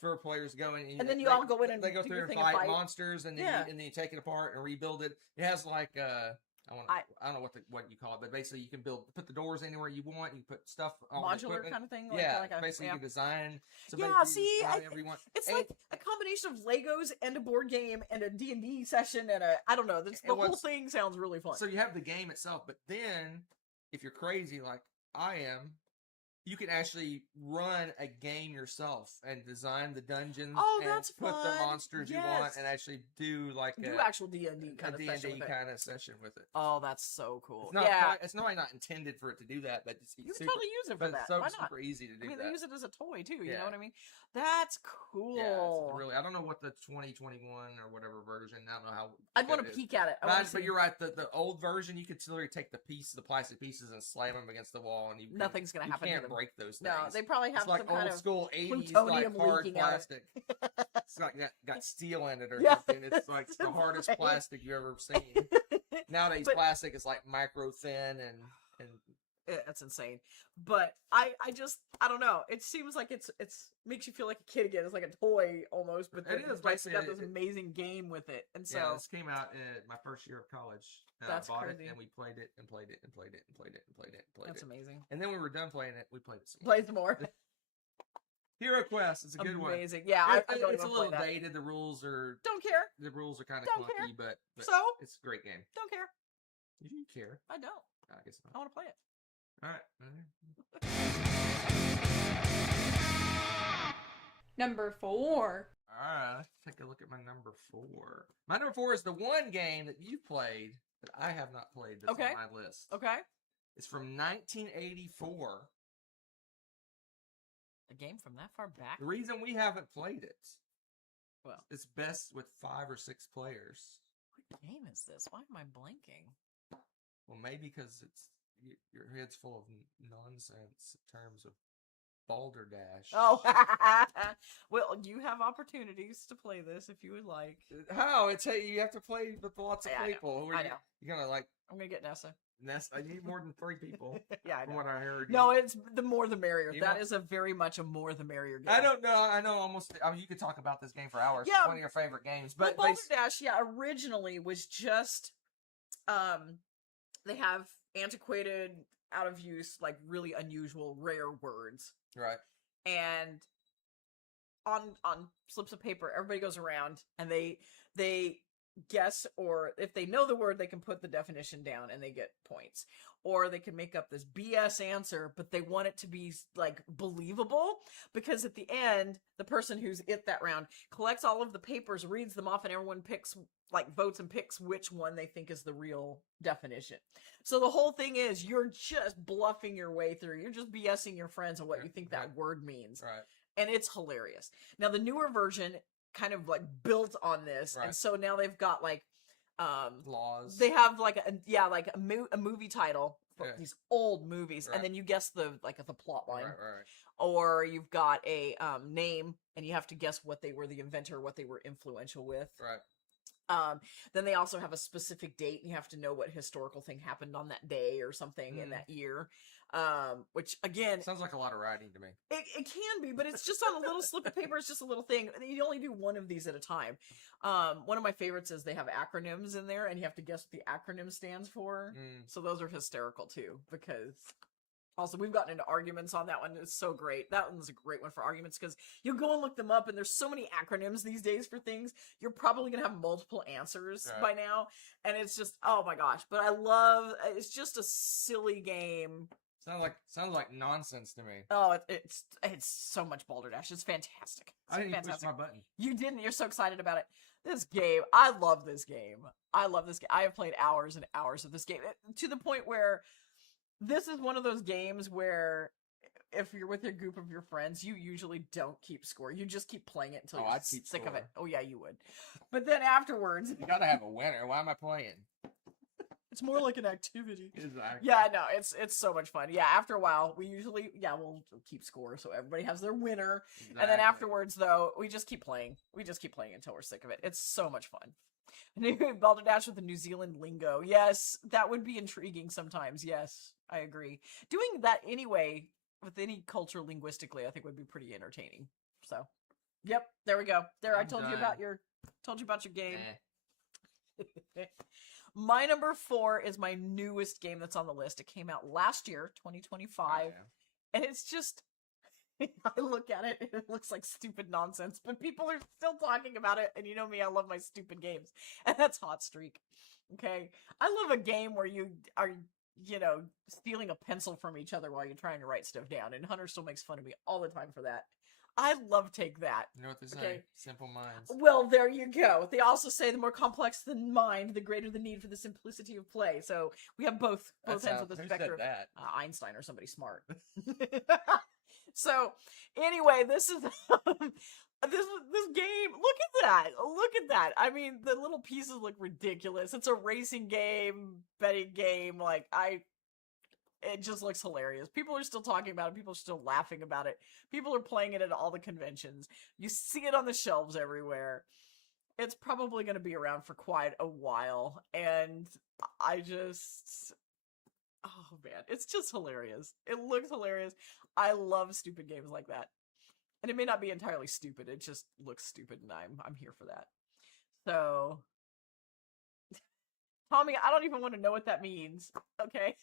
for players to go in, and then you all go in and they go through and fight monsters, and then you take it apart and rebuild it. It has like I don't know what you call it, but basically you can put the doors anywhere you want. You put stuff on modular kind of thing. Basically you can design. It's like a combination of Legos and a board game and a D&D session and I don't know. The whole thing sounds really fun. So you have the game itself, but then if you're crazy like I am, you can actually run a game yourself and design the dungeons. Oh, and that's put fun. the monsters you want and actually do actual D&D kind of session with it. Oh, that's so cool. It's not intended for it to do that, but you can totally use it for that. So Why not? super easy to do. They use it as a toy too. You know what I mean? That's cool. Yeah, really. I don't know what the 2021 or whatever version. I don't know how. I'd want to peek at it. But you're right. The old version, you could literally take the plastic pieces, and slam them against the wall, and nothing's gonna happen. You can't break those things. No, they probably have some kind of school 80s like hard plastic. It's like got steel in it or something. It's like the hardest plastic you've ever seen. Nowadays, plastic is like micro thin and that's insane. But I don't know. It seems like it's makes you feel like a kid again. It's like a toy almost, but it is basically got this amazing game with it. And so this came out in my first year of college. That's I bought crazy. it and we played it and played it and played it and played it and played it and played it. That's amazing. And then when we were done playing it, we played it some more. Played some more. Hero Quest is a good one. Amazing. Yeah, it's a little dated. The rules are don't care. The rules are kind of clunky, but so it's a great game. Don't care. You care. I don't. I guess not. I want to play it. All right. Number 4. All right, let's take a look at my number 4. My number 4 is the one game that you played that I have not played that's on my list. Okay. It's from 1984. A game from that far back? The reason we haven't played it, it's best with 5 or 6 players. What game is this? Why am I blanking? Well, maybe because your head's full of nonsense in terms of Balderdash. Oh, well, you have opportunities to play this if you would like. How? You have to play with lots of people. I know. You're gonna I'm gonna get Nessa. I need more than 3 people. Yeah, I know. From what I heard. No, it's the more the merrier. That is a very much a more the merrier game. I don't know. I know almost. I mean, you could talk about this game for hours. Yeah, it's one of your favorite games. But Balderdash, originally was just, they have antiquated, out of use, like really unusual, rare words. Right. And on slips of paper, everybody goes around and they guess, or if they know the word, they can put the definition down and they get points. Or they can make up this BS answer, but they want it to be like believable, because at the end, the person who's that round collects all of the papers, reads them off, and everyone votes and picks which one they think is the real definition. So the whole thing is you're just bluffing your way through. You're just BSing your friends on what you think that word means. Right. And it's hilarious. Now the newer version kind of like built on this, and so now they've got like laws. They have like a movie title for these old movies, and then you guess the plot line. Right. Or you've got a name, and you have to guess what they were the inventor, what they were influential with. Right. Then they also have a specific date, and you have to know what historical thing happened on that day or something in that year. Which again sounds like a lot of writing to me. It can be, but it's just on a little slip of paper. It's just a little thing. You only do one of these at a time. One of my favorites is they have acronyms in there, and you have to guess what the acronym stands for. So those are hysterical too, because also we've gotten into arguments on that one. It's so great. That one's a great one for arguments, because you'll go and look them up, and there's so many acronyms these days for things. You're probably gonna have multiple answers by now, and it's just, oh my gosh. But it's just a silly game. Sounds like nonsense to me. Oh, it's so much Balderdash. It's fantastic. It's I didn't even push fantastic. my button. You didn't. You're so excited about it. This game, I love this game. I love this game. I have played hours and hours of this game to the point where this is one of those games where if you're with a group of your friends, you usually don't keep score. You just keep playing it until you're I'd keep sick of it. score. Oh yeah, you would. But then afterwards, You gotta have a winner. Why am I playing? it's more like an activity. Exactly. Yeah, no, it's so much fun. Yeah, after a while, we usually we'll keep score so everybody has their winner. And then afterwards, though, we just keep playing. We just keep playing until we're sick of it. It's so much fun. Balderdash with the New Zealand lingo. Yes, that would be intriguing sometimes. Yes, I agree. Doing that anyway with any culture linguistically, I think would be pretty entertaining. So, yep, there we go. There, I told you about your game. My number 4 is my newest game that's on the list. It came out last year, 2025, and it's just. I look at it and it looks like stupid nonsense, but people are still talking about it, and you know me, I love my stupid games, and that's Hot Streak. Okay? I love a game where you are, stealing a pencil from each other while you're trying to write stuff down, and Hunter still makes fun of me all the time for that. I love Take That. You know what they say? Okay. Simple minds. Well, there you go. They also say the more complex the mind, the greater the need for the simplicity of play. So we have both ends of the Who spectrum. said that? Einstein or somebody smart. So anyway, this is this game. Look at that. Look at that. I mean, the little pieces look ridiculous. It's a racing game, betting game. It just looks hilarious. People are still talking about it. People are still laughing about it. People are playing it at all the conventions. You see it on the shelves everywhere. It's probably going to be around for quite a while. And oh man, it's just hilarious. It looks hilarious. I love stupid games like that. And it may not be entirely stupid. It just looks stupid, and I'm here for that. So, Tommy, I don't even want to know what that means. Okay.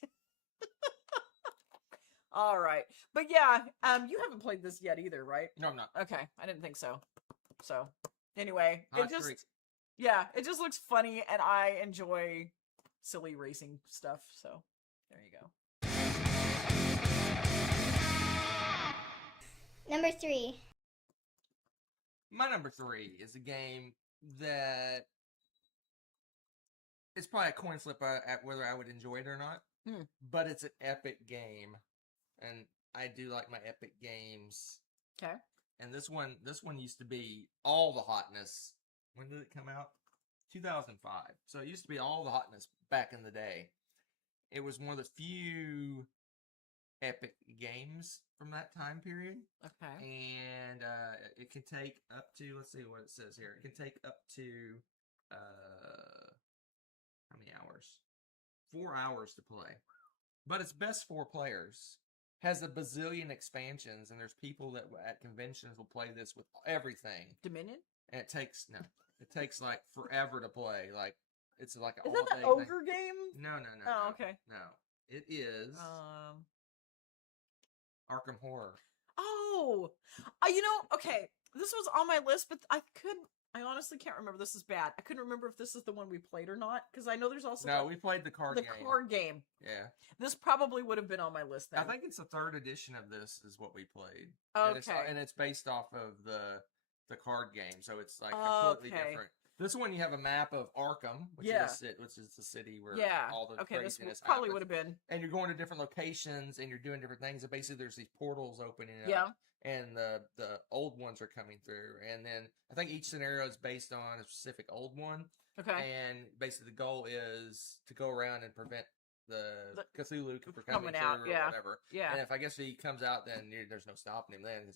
All right. But yeah, you haven't played this yet either, right? No, I'm not. Okay, I didn't think so. So, anyway, Hot Streak. it just looks funny, and I enjoy silly racing stuff. So, there you go. Number 3. My number 3 is a game that it's probably a coin flip at whether I would enjoy it or not. But it's an epic game, and I do like my epic games. Okay. And this one used to be all the hotness. When did it come out? 2005. So it used to be all the hotness back in the day. It was one of the few epic games from that time period. Okay. And it can take up to, let's see what it says here. It can take up to how many hours? 4 hours to play. But it's best 4 players. Has a bazillion expansions, and there's people that at conventions will play this with everything. Dominion? And it takes like forever to play. Like it's like Is that the ogre game? No. Oh, okay. No. It is Arkham Horror. Oh, okay. This was on my list, but I honestly can't remember. This is bad. I couldn't remember if this is the one we played or not, because I know there's also we played the card game. The card game. Yeah. This probably would have been on my list then. I think it's the 3rd edition of this is what we played. Okay. And it's based off of the card game, so it's like completely different. This one you have a map of Arkham, which is the city where all the craziness this probably happens. would have been. And you're going to different locations, and you're doing different things. And basically, there's these portals opening up. And the old ones are coming through. And then I think each scenario is based on a specific old one. Okay. And basically, the goal is to go around and prevent the Cthulhu from coming out, through or whatever. Yeah. And if I guess he comes out, then there's no stopping him then.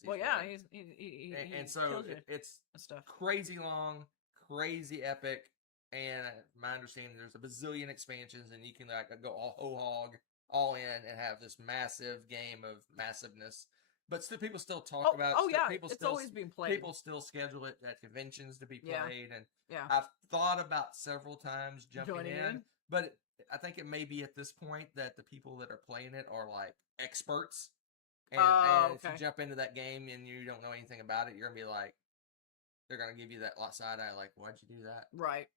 So it's stuff. Crazy long, crazy epic, and my understanding there's a bazillion expansions, and you can like go all whole hog, all in, and have this massive game of massiveness. But still, people still talk about it. Oh yeah, people it's still, always being played. People still schedule it at conventions to be played, and yeah. I've thought about several times jumping Joining in. but I think it may be at this point that the people that are playing it are like experts, and if you jump into that game and you don't know anything about it, you're gonna be like, they're gonna give you that side eye, like, why'd you do that? Right.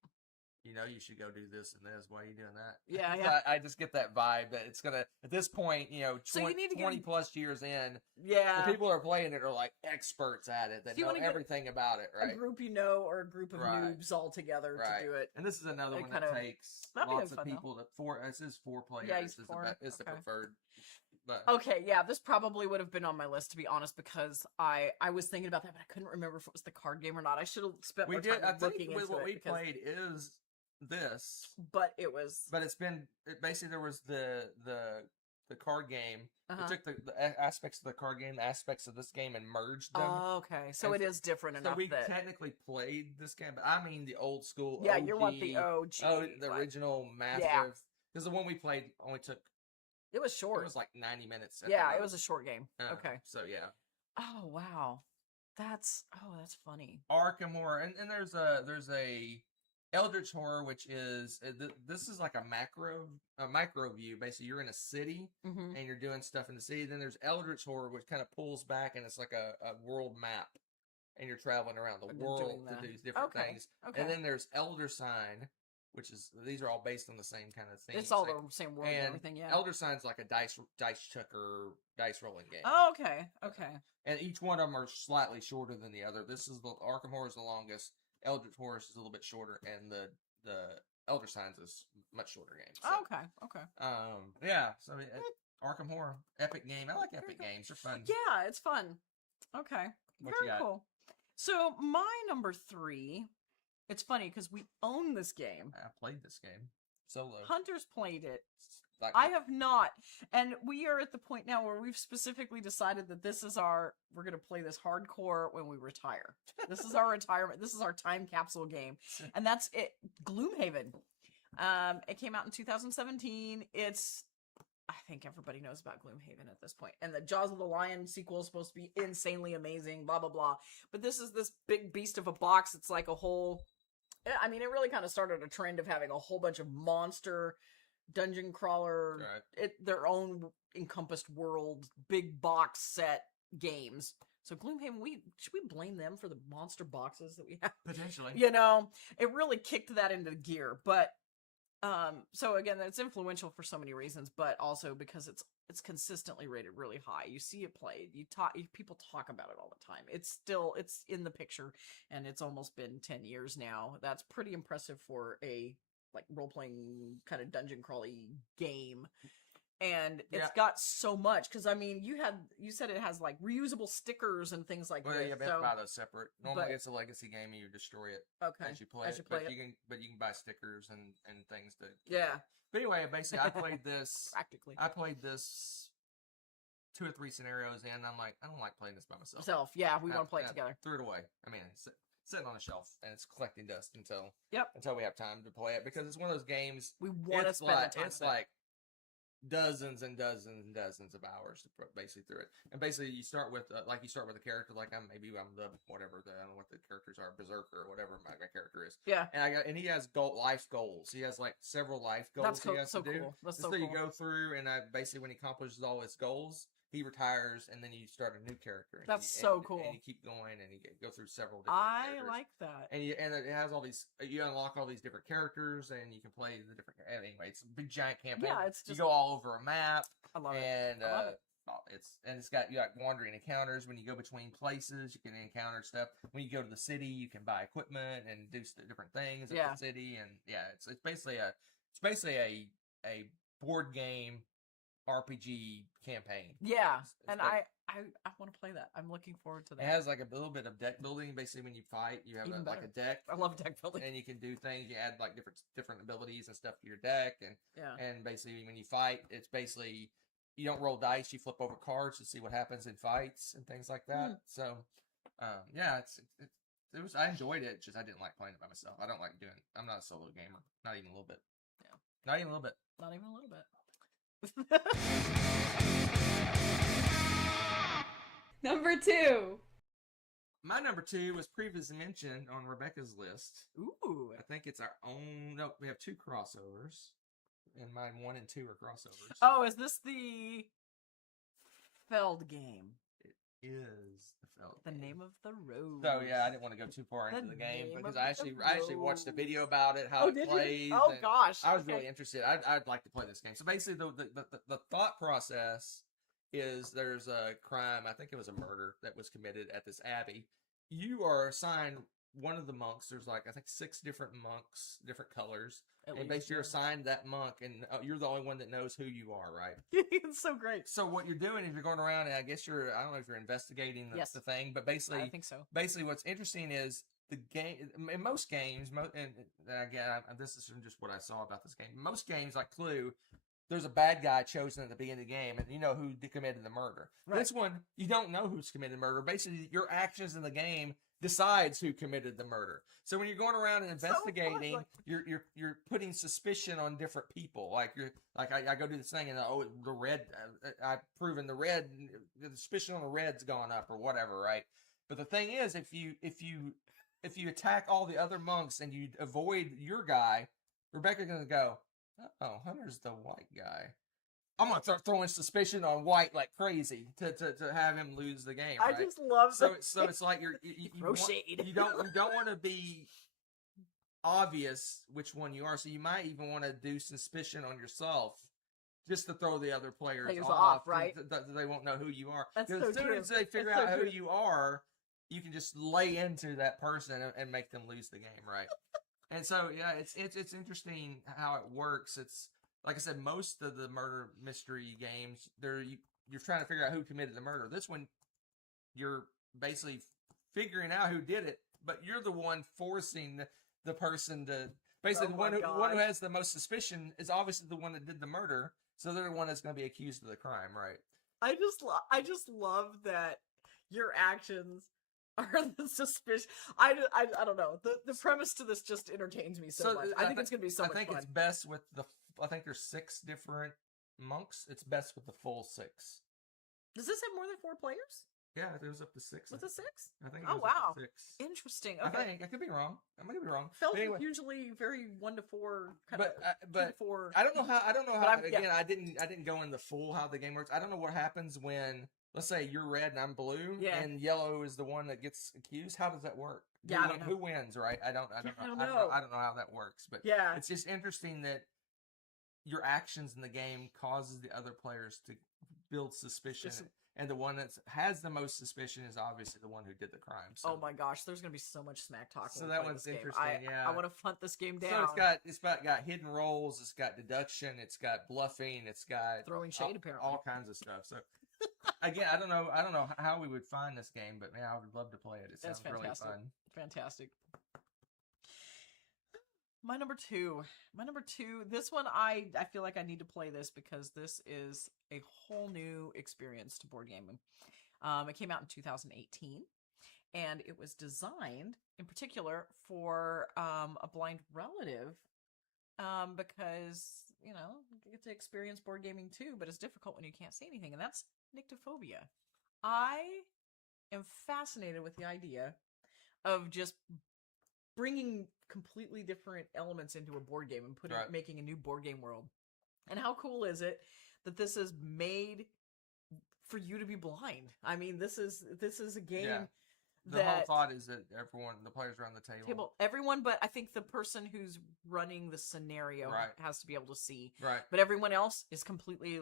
you should go do this and this. Why are you doing that? Yeah, So yeah. I just get that vibe that it's gonna at this point, So you need to 20 get- plus years in, Yeah. the people who are playing it are like experts at it that So you know wanna get everything about it, right? A group you know or a group of Right. noobs all together Right. to do it. And this is another It one kind that of- takes that'd be lots of fun, though. people. This is 4 players. Yeah, he's is four. the Okay. preferred. But Okay, yeah, this probably would have been on my list, to be honest, because I was thinking about that, but I couldn't remember if it was the card game or not. I should have spent we more did. time I looking think with into what it. we because- played is this, But it was... but it's been basically there was the card game. Uh-huh. It took the aspects of the card game, the aspects of this game, and merged them. Oh, okay. So And it is different so enough we that... technically played this game, but I mean the old school. Yeah, OG, you want the OG. the like, original massive. Yeah. Because the one we played only took It was short. it was like 90 minutes. at Yeah, the it was a most. short game. Okay. So yeah. Oh, wow. That's funny. Arkham Horror, and there's a Eldritch Horror, which is this is like a micro view. Basically, you're in a city Mm-hmm. and you're doing stuff in the city. Then there's Eldritch Horror, which kind of pulls back and it's like a world map, and you're traveling around the And they're world doing to that. do different Okay, things. okay. And then there's Elder Sign, which is these are all based on the same kind of thing. It's all the same world and and everything, yeah. Elder Sign's like a dice chucker dice rolling game. Oh, okay. Okay. And each one of them are slightly shorter than the other. This is the Arkham Horror is the longest. Eldritch Horror is a little bit shorter, and the Elder Signs is much shorter game. So, Oh, okay. Okay. yeah. So Arkham Horror, epic game. I like epic games. They're fun. Yeah, it's fun. Okay. What you Very got? cool. So my number 3, it's funny because we own this game. I played this game solo. Hunter's played it. Like, I have not. And we are at the point now where we've specifically decided that we're going to play this hardcore when we retire. This is our retirement. This is our time capsule game. And that's it. Gloomhaven. It came out in 2017. I think everybody knows about Gloomhaven at this point. And the Jaws of the Lion sequel is supposed to be insanely amazing, blah, blah, blah. But this is this big beast of a box. It's like a whole... I mean, it really kind of started a trend of having a whole bunch of monster... dungeon crawler, Right. Their own encompassed world, big box set games. So Gloomhaven, should we blame them for the monster boxes that we have? Potentially. It really kicked that into gear. But so again, it's influential for so many reasons, but also because it's consistently rated really high. You see it played. People talk about it all the time. It's in the picture, and it's almost been 10 years now. That's pretty impressive for a like role-playing kind of dungeon crawly game. And it's got so much, because I mean you said it has like reusable stickers and things like Well, this. you have to buy those separate. Normally but- it's a legacy game and you destroy it Okay. as you play As it. you play but it. you can buy stickers and things to Yeah, But anyway, basically I played this practically. 2 or 3 scenarios in, and I'm like, I don't like playing this by myself. Yeah, we I- want to play it I together. Threw it away. I mean, it's sitting on a shelf and it's collecting dust until Yep. we have time to play it, because it's one of those games. We want to It's spend like the time. it's with it. like dozens and dozens and dozens of hours to basically through it. And basically, you start with a character like I'm the whatever I don't know what the characters are, berserker or whatever my character is. Yeah. And he has life goals. He has like several life goals That's he has so to do. cool. That's And so so you cool. go through, and basically when he accomplishes all his goals, he retires, and then you start a new character. And That's so cool. And you keep going, and you go through several different I characters. like that. And it has all these. You unlock all these different characters, and you can play the different. Anyway, it's a big giant campaign. Yeah, it's you just. go all over a map, I love it. and I love it. it's got you got wandering encounters. When you go between places, you can encounter stuff. When you go to the city, you can buy equipment and do different things Yeah. at the city. And yeah, it's basically a board game RPG campaign. Yeah, It's and like- I want to play that. I'm looking forward to that. It has like a little bit of deck building. Basically, when you fight, you have Even like better. a deck. I love deck building. And you can do things. You add like different abilities and stuff to your deck, Yeah. and basically when you fight, it's basically you don't roll dice. You flip over cards to see what happens in fights and things like that. So, yeah, it was. I enjoyed it. Just I didn't like playing it by myself. I don't like doing. I'm not a solo gamer. Not even a little bit. Yeah. Not even a little bit. Not even a little bit. Number 2. My number 2 was previously mentioned on Rebecca's list. Ooh. I think it's our own. No, we have 2 crossovers, and mine 1 and 2 are crossovers. Oh, is this the Feld game? is the felt The game. name of the rose. So yeah, I didn't want to go too far The into the game name because of I the actually watched a rose. video about it, how Oh, it did plays. you? Oh and gosh. I was Okay. really interested. I'd like to play this game. So basically, the thought process is there's a crime. I think it was a murder that was committed at this abbey. You are assigned one of the monks. There's like I think 6 different monks, different colors, At and least, basically you're yeah. assigned that monk, and you're the only one that knows who you are, right? It's so great. So what you're doing is you're going around, and I guess I don't know if you're investigating Yes. the thing, but I basically think so. what's interesting is the game in most games, and again, this is from just what I saw about this game. Most games like Clue, there's a bad guy chosen at the beginning of the game, and you know who committed the murder. Right. This one, you don't know who's committed the murder. Basically, your actions in the game decides who committed the murder. So when you're going around and So fun, investigating, like- you're putting suspicion on different people. Like I go do this thing and the red, I've proven the suspicion on the red's gone up or whatever, right? But the thing is, if you attack all the other monks and you avoid your guy, Rebecca's gonna go, oh, Hunter's the white guy. I'm gonna start throwing suspicion on White like crazy to have him lose the game. I Right? just love So that. so it's like you Throw want- shade. you don't want to be obvious which one you are. So you might even want to do suspicion on yourself just to throw the other players off, right? They won't know who you are. That's Because so as soon true. as they figure That's so out who true. you are, you can just lay into that person and make them lose the game, right? And so yeah, it's interesting how it works. It's like I said, most of the murder mystery games, you're trying to figure out who committed the murder. This one, you're basically figuring out who did it, but you're the one forcing the person to basically Oh the one my who gosh. has the most suspicion is obviously the one that did the murder, so they're the one that's going to be accused of the crime, right? I just love that your actions are the suspicion. I don't know. The premise to this just entertains me so much. I think it's gonna be so much I think fun. it's best with I think there's 6 different monks. It's best with the full 6. Does this have more than 4 players? Yeah, it was up to 6. Was it 6? I think. It Oh, was up wow. to 6. Interesting. I Okay. think I could be wrong. I might be wrong. Felt But anyway, usually very 1 to 4 kind but of 2 to 4. I don't know how. I'm- Again, I didn't go in the full how the game works. I don't know what happens when, let's say you're red and I'm blue, Yeah. and yellow is the one that gets accused. How does that work? Yeah, I don't know. Who wins? Right? I don't Yeah, know. I don't I know. don't know how that works. But Yeah. it's just interesting that your actions in the game causes the other players to build suspicion. And the one that has the most suspicion is obviously the one who did the crime. So. Oh my gosh, there's gonna be so much smack talk. So when we that play one's this game. interesting, yeah. I want to hunt this game down. So it's got hidden roles, it's got deduction, it's got bluffing, it's got Throwing shade, apparently. all kinds of stuff. So again, I don't know how we would find this game, but man, I would love to play it. It sounds That's really fantastic. fun. Fantastic. My number two. This one I feel like I need to play this because this is a whole new experience to board gaming. It came out in 2018, and it was designed in particular for a blind relative because you get to experience board gaming too, but it's difficult when you can't see anything, and that's Nyctophobia. I am fascinated with the idea of just bringing completely different elements into a board game and making a new board game world. And how cool is it that this is made for you to be blind? I mean, this is a game. Yeah. The that whole thought is that the players around the table. Everyone, but I think the person who's running the scenario Right. has to be able to see. Right. But everyone else is completely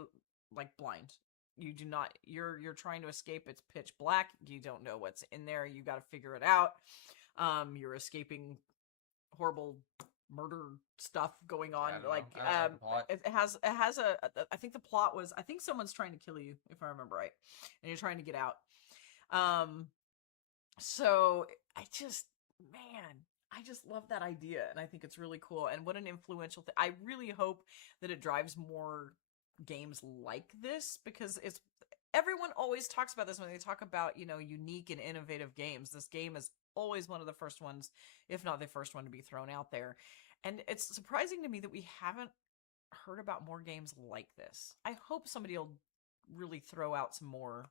like blind. You do not. You're trying to escape. It's pitch black. You don't know what's in there. You got to figure it out. You're escaping horrible murder stuff going on. I don't Like know. I don't know the plot. it has a. I think the plot was. I think someone's trying to kill you, if I remember right, and you're trying to get out. So I just love that idea, and I think it's really cool. And what an influential thing! I really hope that it drives more games like this, because everyone always talks about this when they talk about unique and innovative games. This game is always one of the first ones, if not the first one, to be thrown out there. And it's surprising to me that we haven't heard about more games like this. I hope somebody will really throw out some more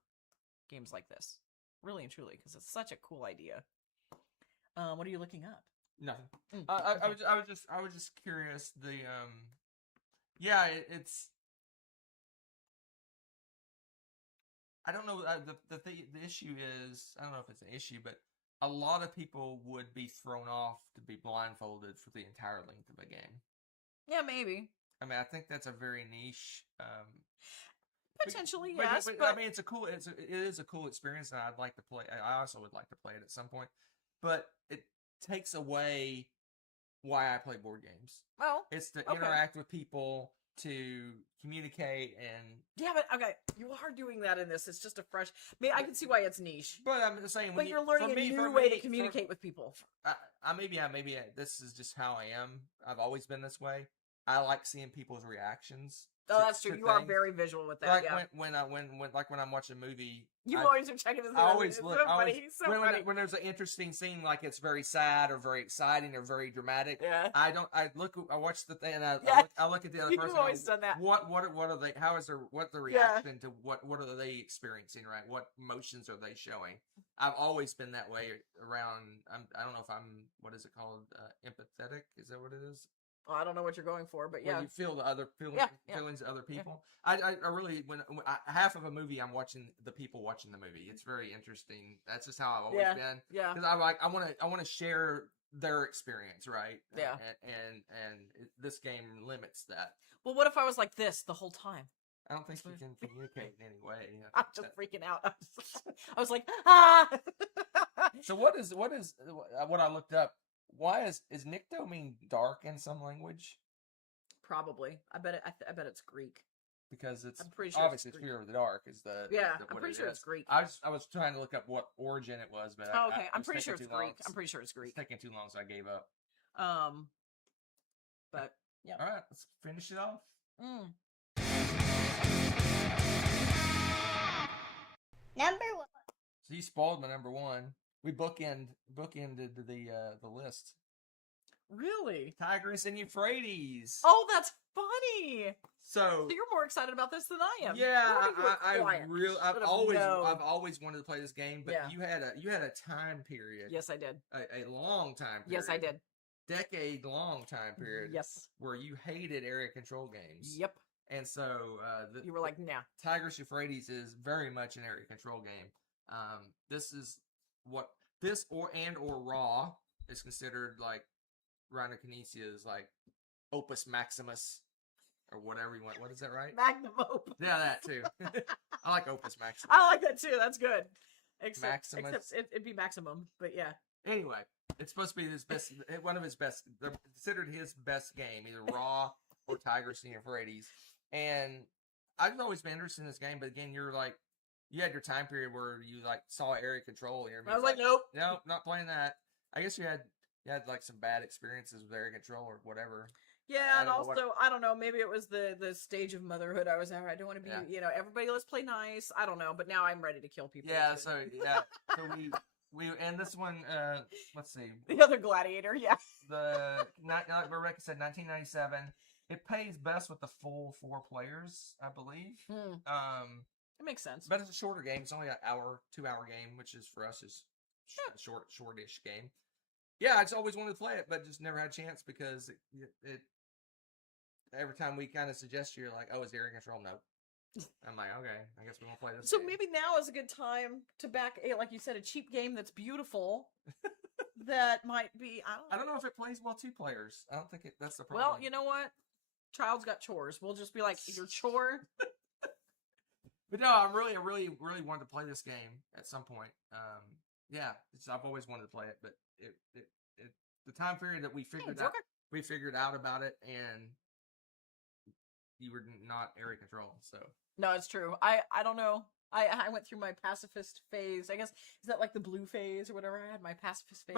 games like this, really and truly, because it's such a cool idea. What are you looking up? Nothing. Okay. I was just curious. It's I don't know. The issue is, I don't know if it's an issue, but a lot of people would be thrown off to be blindfolded for the entire length of a game. Yeah, maybe. I mean, I think that's a very niche. Potentially, yes, but but I mean, it is a cool experience, and I'd like to play. I also would like to play it at some point, but it takes away why I play board games. well, It's to okay. interact with people, to communicate, and Yeah, but okay, you are doing that in this. It's just a fresh. I mean, I can see why it's niche, but I'm just saying, but you're learning a new way to communicate with people. Maybe this is just how I am. I've always been this way. I like seeing people's reactions. Oh, that's true. to You are things. very visual with that. Like Yeah, when I'm watching a movie, you I- always are checking his. I always it's look. So I always, funny. He's so funny. when there's an interesting scene, like it's very sad or very exciting or very dramatic. Yeah. I watch the thing, and Yeah. I look at the other You've person. always done that. What are they? How is their what the Yeah. reaction to what are they experiencing? Right? What emotions are they showing? I've always been that way around. I don't know if I'm. What is it called? Empathetic? Is that what it is? Well, I don't know what you're going for, but Where yeah. you feel the other feelings, Yeah. feelings of other people. I really half of a movie, I'm watching the people watching the movie. It's very interesting. That's just how I've always been. Yeah. Because I want to share their experience, right? Yeah. And this game limits that. Well, what if I was like this the whole time? I don't think you can communicate in any way. I'm just freaking out. I was like, ah. So what I looked up? Why is Nikto mean dark in some language? Probably. I bet it's Greek. Because it's I'm pretty sure obviously it's it's Fear of the Dark is the I'm pretty sure it's Greek. I was trying to look up what origin it was, but Oh, okay. I'm I'm pretty sure it's taking too long. Greek. I'm pretty sure it's Greek. It's taking too long, so I gave up. But yeah. All right, let's finish it off. Number 1. So you spoiled my number one. We bookended the list. Really? Tigris and Euphrates. Oh, that's funny. So So you're more excited about this than I am. yeah, I've I've always wanted to play this game, but Yeah. you had a time period. Yes, I did. A long time period. Yes, I did. Decade-long time period. Yes. Where you hated area control games. Yep. And so You were like, nah. Tigris Euphrates is very much an area control game. This is what this or Raw is considered like. Reiner Knizia is like Opus Maximus or whatever you want. What is that, right? Magnum Opus. Yeah, that too. I like Opus Maximus. I like that too. That's good. Except Maximus. it'd be Maximum, but yeah. Anyway, it's supposed to be his best, one of his best. They're considered his best game, either Raw or Tigris and Euphrates. And I've always been interested in this game, but again, you had your time period where you like saw area control. And I was like, nope, not playing that. I guess you had like some bad experiences with area control or whatever. Yeah, and also I don't know. Maybe it was the stage of motherhood I was at. I don't want to be, everybody. Let's play nice. I don't know, but now I'm ready to kill people. Yeah, too. so we and this one. Let's see. The other gladiator. Yeah. Like Rebecca said, 1997. It pays best with the full 4 players, I believe. It makes sense. But it's a shorter game. It's only an 2-hour game, which is for us is a shortish game. Yeah, I just always wanted to play it, but just never had a chance because it every time we kind of suggest you're like, oh, is area control? No. I'm like, okay, I guess we won't play this. So game. maybe now is a good time to back like you said, a cheap game that's beautiful. That might be. I don't know if it plays well 2 players. I don't think that's the problem. Well, you know what? Child's got chores. We'll just be like your chore. But no, I really wanted to play this game at some point. Yeah, I've always wanted to play it, but the time period that we figured out about it, and you were not area control. So no, it's true. I don't know. I went through my pacifist phase. I guess is that like the blue phase or whatever. I had my pacifist phase,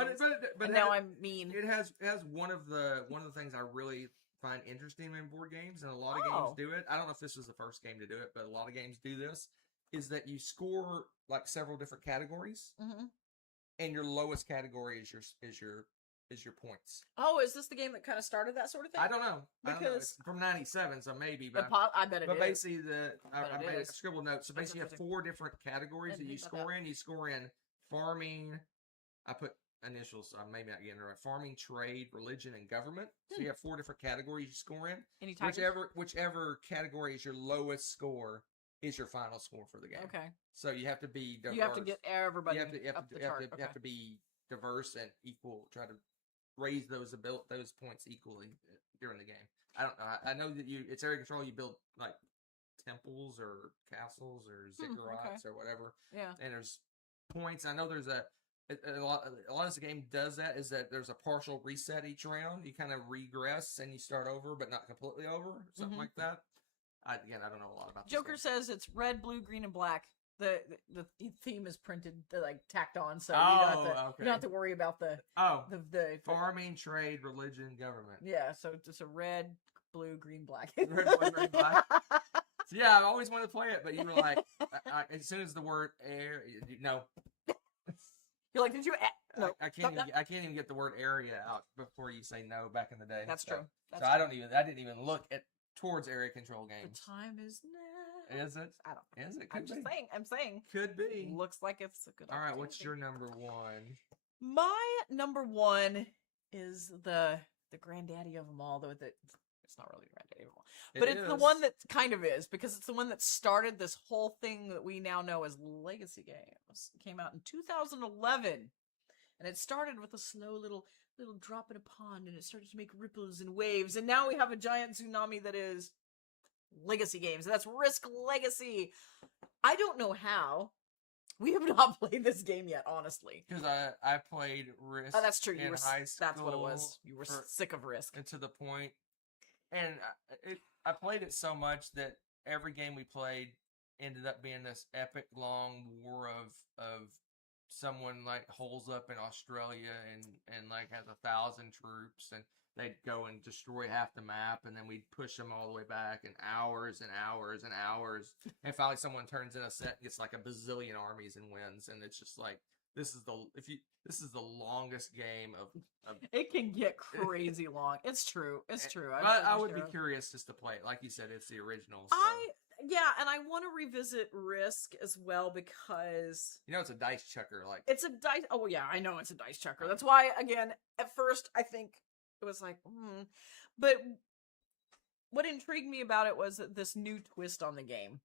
but now I'm mean. It has one of the things I really find interesting in board games, and a lot of games do it. I don't know if this was the first game to do it, but a lot of games do this. Is that you score like several different categories, and your lowest category is your points. Oh, is this the game that kind of started that sort of thing? I don't know because it's from '97, so maybe. But I bet it is. But basically, I made a is. scribbled note. So basically, you have 4 different categories that you score in. You score in farming. I put initials, so I may not get it right. Farming, trade, religion, and government. So you have 4 different categories you score in. Any tigers? Whichever category is your lowest score is your final score for the game. Okay. So you have to be diverse. You have to get everybody You have to, up the chart. you have to be diverse and equal. Try to raise those points equally during the game. I don't know. I know that it's area control. You build like temples or castles or ziggurats or whatever. Yeah. And there's points. I know there's a lot of the game does that, is that there's a partial reset each round. You kind of regress and you start over, but not completely over, something like that. I don't know a lot about Joker this game. says it's red, blue, green, and black. The theme is printed, like tacked on, so you don't have to worry about the farming, trade, religion, government. Yeah, so just a red, blue, green, black. Red, blue, green, black. So yeah, I always wanted to play it, but you were like, as soon as the word air, no. You're like, did you? No, I can't even get the word area out before you say no. Back in the day, That's true. That's I didn't even look towards area control games. The time is now. Is it? I don't know. Is it? I'm saying. Could be. Looks like it's a good. All right, what's your number one? My number one is the granddaddy of them all, though it's not really the granddaddy of them all. But it's the one that kind of is, because it's the one that started this whole thing that we now know as legacy games. It came out in 2011, and it started with a slow little drop in a pond, and it started to make ripples and waves, and now we have a giant tsunami that is legacy games, and that's Risk Legacy. I don't know how. We have not played this game yet, honestly. Because I played Risk. Oh, that's true. In high school. That's what it was. You were sick of Risk. And to the point, and I played it so much that every game we played ended up being this epic long war of someone like holes up in Australia and like has 1,000 troops, and they'd go and destroy half the map, and then we'd push them all the way back, and hours and hours and hours, and finally someone turns in a set and gets like a bazillion armies and wins, and it's just like, this is the longest game of it can get crazy long. It's true. It's true. But I would be curious just to play it. Like you said, it's the original. So. And I want to revisit Risk as well, because it's a dice chucker. Like, it's a dice. Oh yeah, I know it's a dice chucker. That's why, again, at first I think it was like, but what intrigued me about it was this new twist on the game.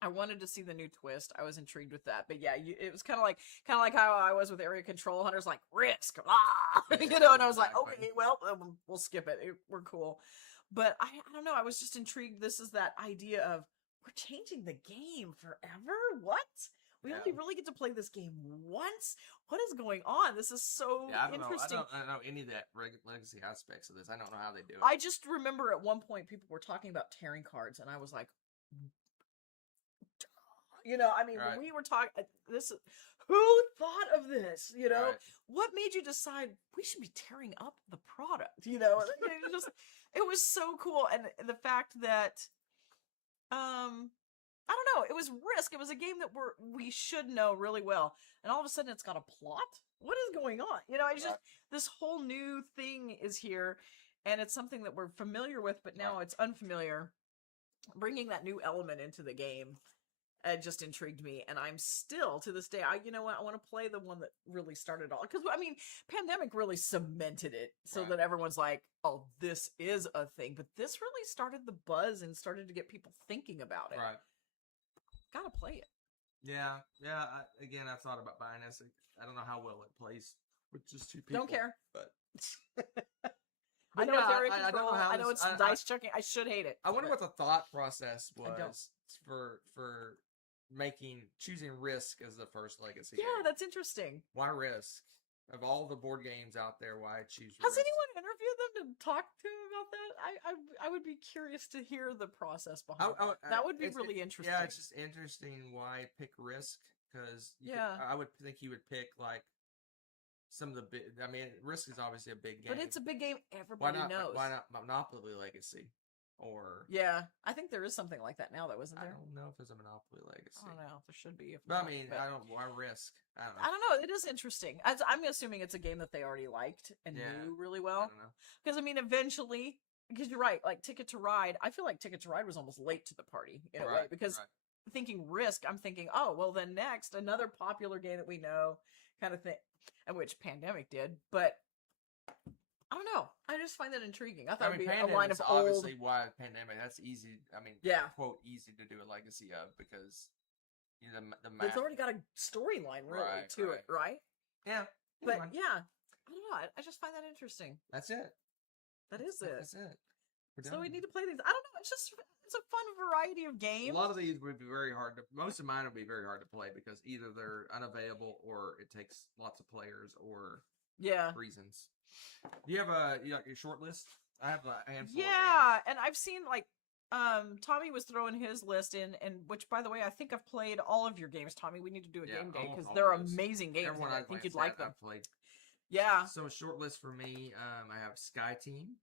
I wanted to see the new twist. I was intrigued with that. But yeah, it was kind of like how I was with Area Control Hunters, like Risk, and I was like, okay, well, we'll skip it. We're cool. But I don't know. I was just intrigued. This is that idea of, we're changing the game forever. What? We only really get to play this game once. What is going on? This is so interesting. I don't know any of that legacy aspects of this. I don't know how they do it. I just remember at one point people were talking about tearing cards, and I was like, when we were talking, who thought of this? What made you decide we should be tearing up the product? It was so cool. And the fact that, I don't know, it was Risk. It was a game that we should know really well. And all of a sudden it's got a plot. What is going on? This whole new thing is here, and it's something that we're familiar with, but now it's unfamiliar. Bringing that new element into the game just intrigued me, and I'm still, to this day, I want to play the one that really started all, because pandemic really cemented it, so that everyone's like, oh, this is a thing, but this really started the buzz and started to get people thinking about it. Gotta play it. Yeah. I thought about buying this. I don't know how well it plays with just two people. Don't care. But I know it's Area Control. I know it's dice chucking. I should hate it. I wonder what the thought process was for choosing Risk as the first legacy game. Yeah, that's interesting. Why Risk? Of all the board games out there, why choose Risk? Has anyone interviewed them to talk to about that? I would be curious to hear the process behind that. That would be really interesting. Yeah, it's just interesting why pick Risk, because I would think you would pick like some of the big. Risk is obviously a big game, but it's a big game. Everybody knows. Why not Monopoly Legacy? Or I think there is something like that now, though, isn't there? I don't know if there's a Monopoly Legacy. I don't know. There should be. Why Risk? I don't know. I don't know. It is interesting. I'm assuming it's a game that they already liked and knew really well. I don't know. Because eventually, because you're right, like Ticket to Ride. I feel like Ticket to Ride was almost late to the party in a way, because thinking Risk, I'm thinking, oh, well, then next another popular game that we know, kind of thing, and which Pandemic did, but. I don't know. just find that intriguing. I thought I it'd mean, be a line of Pandemic's old. obviously why Pandemic. That's easy. I mean, Yeah. quote easy to do a legacy of because you know, the But it's map. already got a storyline really Right, to it, right? Yeah, But fine. yeah, I don't know. I just find that interesting. That's it. That is it. That's it. We're So we done. need to play these. I don't know. It's a fun variety of A games. lot of these would be very hard to. Most of mine would be very hard to play because either they're unavailable or it takes lots of players or Yeah. reasons. Do you have your short list? I have a handful. Yeah, and I've seen like Tommy was throwing his list in, and which by the way, I think I've played all of your games, Tommy. We need to do a Yeah, game day almost because all they're of those. amazing games. Everyone And I I've think glanced you'd like at, them. I've played. Yeah. So a short list for me, I have Sky Team,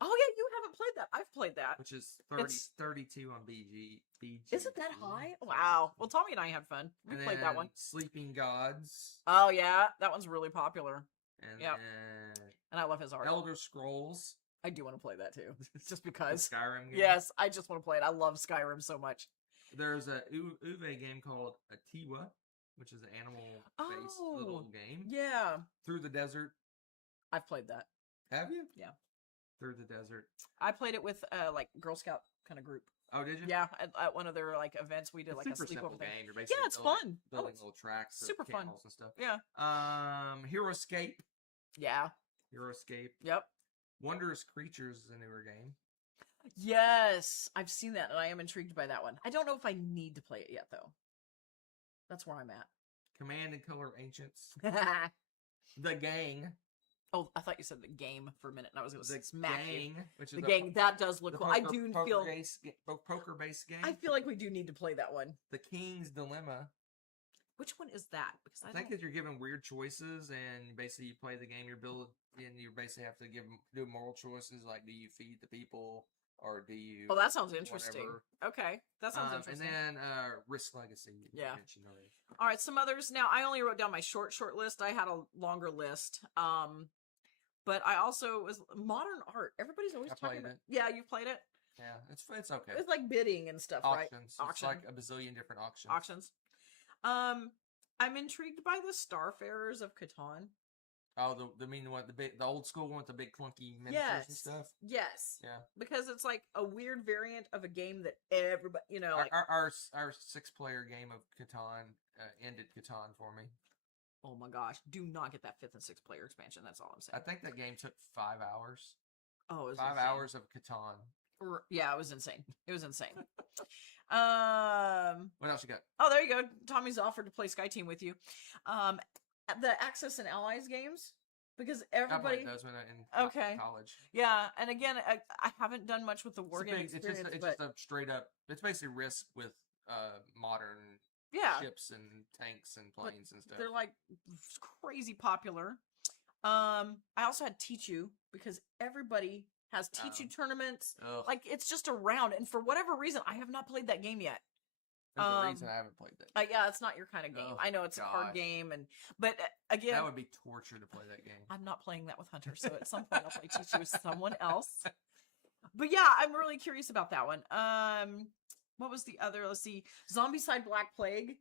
Oh yeah, you haven't played that. I've played that. which is It's- 32 on BG. Is it that high? Wow. Well, Tommy and I had fun. We And played that then one. Sleeping Gods. Oh yeah, that one's really popular, And Yep. then and I love his art. Elder Scrolls. I do want to play that too, just The because. Skyrim game. Yes, I just want to play it. I love Skyrim so much. There's a Uwe game called Atiwa, which is an animal-based little Oh, game. Yeah, Through the Desert. I've played that. Have you? Yeah. Through the Desert. I played it with like Girl Scout kind of group. Oh, did you? Yeah, at one of their like events, we did It's like a super simple sleepover thing. game. You're basically Yeah, it's building, fun. building it's- little tracks, of super fun. camels and stuff. Yeah. Hero Escape. Yeah. Hero Escape. Yep. Wondrous Creatures is a newer game. Yes, I've seen that, and I am intrigued by that one. I don't know if I need to play it yet, though. That's where I'm Command and Color Ancients. at. The Gang. Oh, I thought you said the game for a minute, and I was going The to smack you. Gang, which is The gang, that does look cool. I do feel. poker-based game. I feel like we do need to play that one. The King's Dilemma. Which one is that? Because I I think don't. that you're given weird choices, and basically you play the game. You build, and you basically have to do moral choices like, do you feed the people, or do you? Oh, that sounds interesting. whatever. Okay, that sounds And interesting. then Risk Legacy. You Yeah. mentioned already. All right, some others. Now, I only wrote down my short list. I had a longer list. But I also was modern art. Everybody's always I talking played about. it. Yeah, you played it. Yeah, it's okay. It's like bidding and stuff, right? Auctions. Auction. It's like a bazillion different auctions. Auctions. I'm intrigued by the Starfarers of Catan. Oh, the mean one, the old school one with the big clunky miniatures and Yes. stuff. Yes. Yeah. Because it's like a weird variant of a game that everybody, you know, like, Our 6-player game of Catan ended Catan for me. oh my gosh, do not get that 5th and 6th player expansion. That's all I'm I saying. think that game took 5 hours. Oh, it was 5 insane. hours of Catan. Yeah, it was insane. It was insane. What else you got? Oh, there you go. Tommy's offered to play Sky Team with you. The Axis and Allies games, because I everybody. played those when I in Okay. college. Yeah, and again, I haven't done much with the It's, wargame it's experience, just but a straight up. It's basically Risk with modern yeah, ships and tanks and planes and stuff. they're like crazy popular. I also had Teach You because everybody has Teach You tournaments. Ugh. Like it's just around, and for whatever reason, I have not played that game yet. There's a reason I haven't played that. Yeah, it's not your kind of game. Oh, I know it's a card gosh. game, but again, That would be torture to play that game. I'm not playing that with Hunter, so at some point I'll play Teach You with someone else. But yeah, I'm really curious about that one. What was the other? Let's see, Zombicide Black Plague.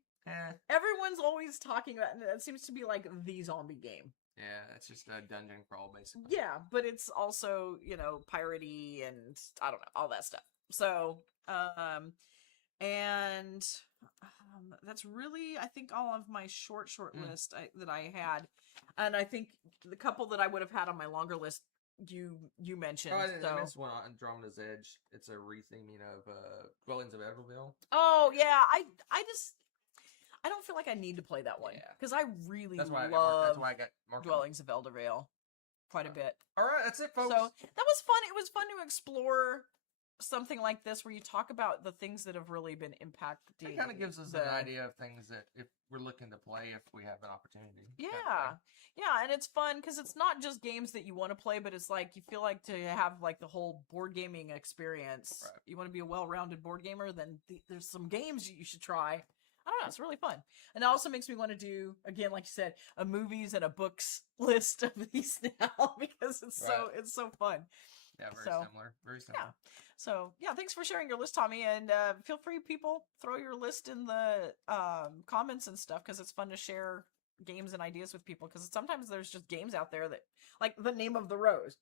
Everyone's always talking about, and it seems to be like the zombie game. Yeah, it's just a dungeon crawl basically. Yeah, but it's also, you know, piratey and I don't know, all that stuff. So, and that's really, I think, all of my short list that I had. And I think the couple that I would have had on my longer list, you mentioned. Oh, I so. missed one on Andromeda's Edge. It's a retheming of Dwellings of Everville. Oh yeah, I don't feel like I need to play that one Yeah. because I really That's why love I got marked. Dwellings of Eldervale quite a bit. All right, that's it, folks. So that was fun. It was fun to explore something like this where you talk about the things that have really been impacting. it kind of gives us an idea of things that if we're looking to play, if we have an opportunity. Yeah, yeah, and it's fun because it's not just games that you want to play, but it's like you feel like to have like the whole board gaming experience. Right. You want to be a well-rounded board gamer, then there's some games you should try. I don't know, it's really fun. And it also makes me want to do, again, like you said, a movies and a books list of these now because it's so fun. Yeah, very similar. Very similar. Yeah. So yeah, thanks for sharing your list, Tommy. And feel free, people, throw your list in the comments and stuff because it's fun to share games and ideas with people. Because sometimes there's just games out there that, like the Name of the Rose.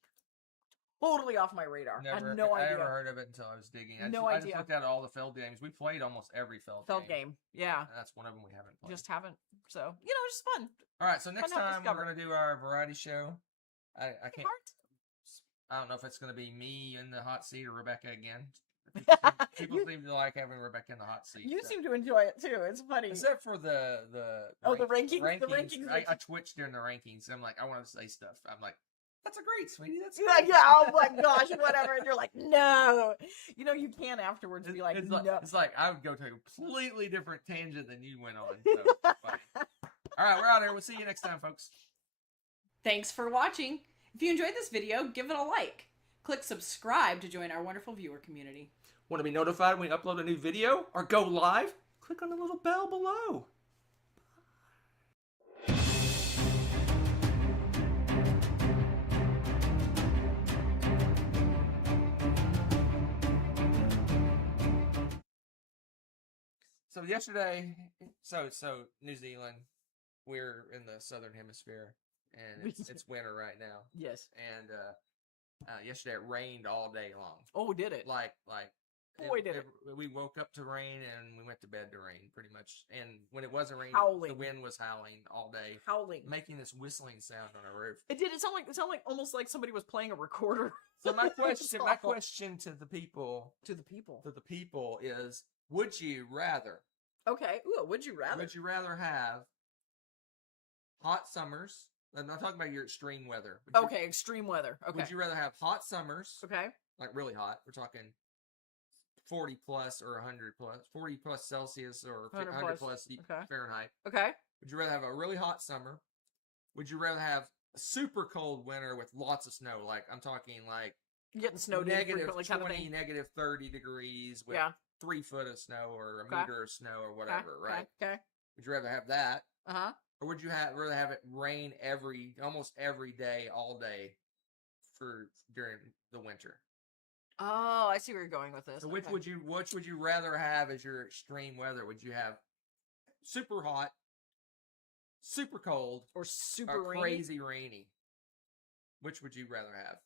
totally off my radar. I had no I idea. never heard of it until I was digging. I idea. just looked at all the Feld games. We played almost every Feld game. Yeah. And that's one of them we haven't played. Just haven't. So, it's just fun. All right, so next Fun to time discover. we're going to do our variety show. I can't. Heart. I don't know if it's going to be me in the hot seat or Rebecca again. People seem to like having Rebecca in the hot seat. You seem to enjoy it too. It's funny. Except for the rankings. The rankings. I twitched during the rankings. I'm like, I want to say stuff. I'm like, that's a great, sweetie. That's You're like, great. yeah, oh my gosh, whatever. And you're like, no. You can afterwards be like, no. It's like I would go to a completely different tangent than you went on. So it's funny. All right, we're out here. We'll see you next time, folks. Thanks for watching. If you enjoyed this video, give it a like. Click subscribe to join our wonderful viewer community. Want to be notified when we upload a new video or go live? Click on the little bell below. So yesterday, so New Zealand, we're in the southern hemisphere, and it's winter right now. Yes. And yesterday it rained all day long. Oh, did it? Like Boy, did it. We woke up to rain and we went to bed to rain, pretty much. And when it wasn't raining, Howling. the wind was howling all day, Howling. making this whistling sound on our roof. It did. It sounded like almost like somebody was playing a recorder. So my It was question awful. to the people To the people. is: would you rather? Okay. Ooh, would you rather? Would you rather have hot summers? I'm not talking about your extreme weather. Okay, extreme weather. Okay. Would you rather have hot summers, Okay. like really hot? We're talking 40 plus or 100 plus, 40 plus Celsius or 100 plus Okay. Fahrenheit. Okay. Would you rather have a really hot summer? Would you rather have a super cold winter with lots of snow? Like I'm talking like Getting snowed in negative frequently 20, kind of thing. negative 30 degrees with Yeah. 3 foot of snow or a Okay. meter of snow or whatever, right? Okay. Would you rather have that? Uh-huh. Or would you rather have it rain almost every day, all day, during the winter? Oh, I see where you're going with this. So which Okay. would you rather have as your extreme weather? Would you have super hot, super cold, or super or rainy? crazy rainy? Which would you rather have?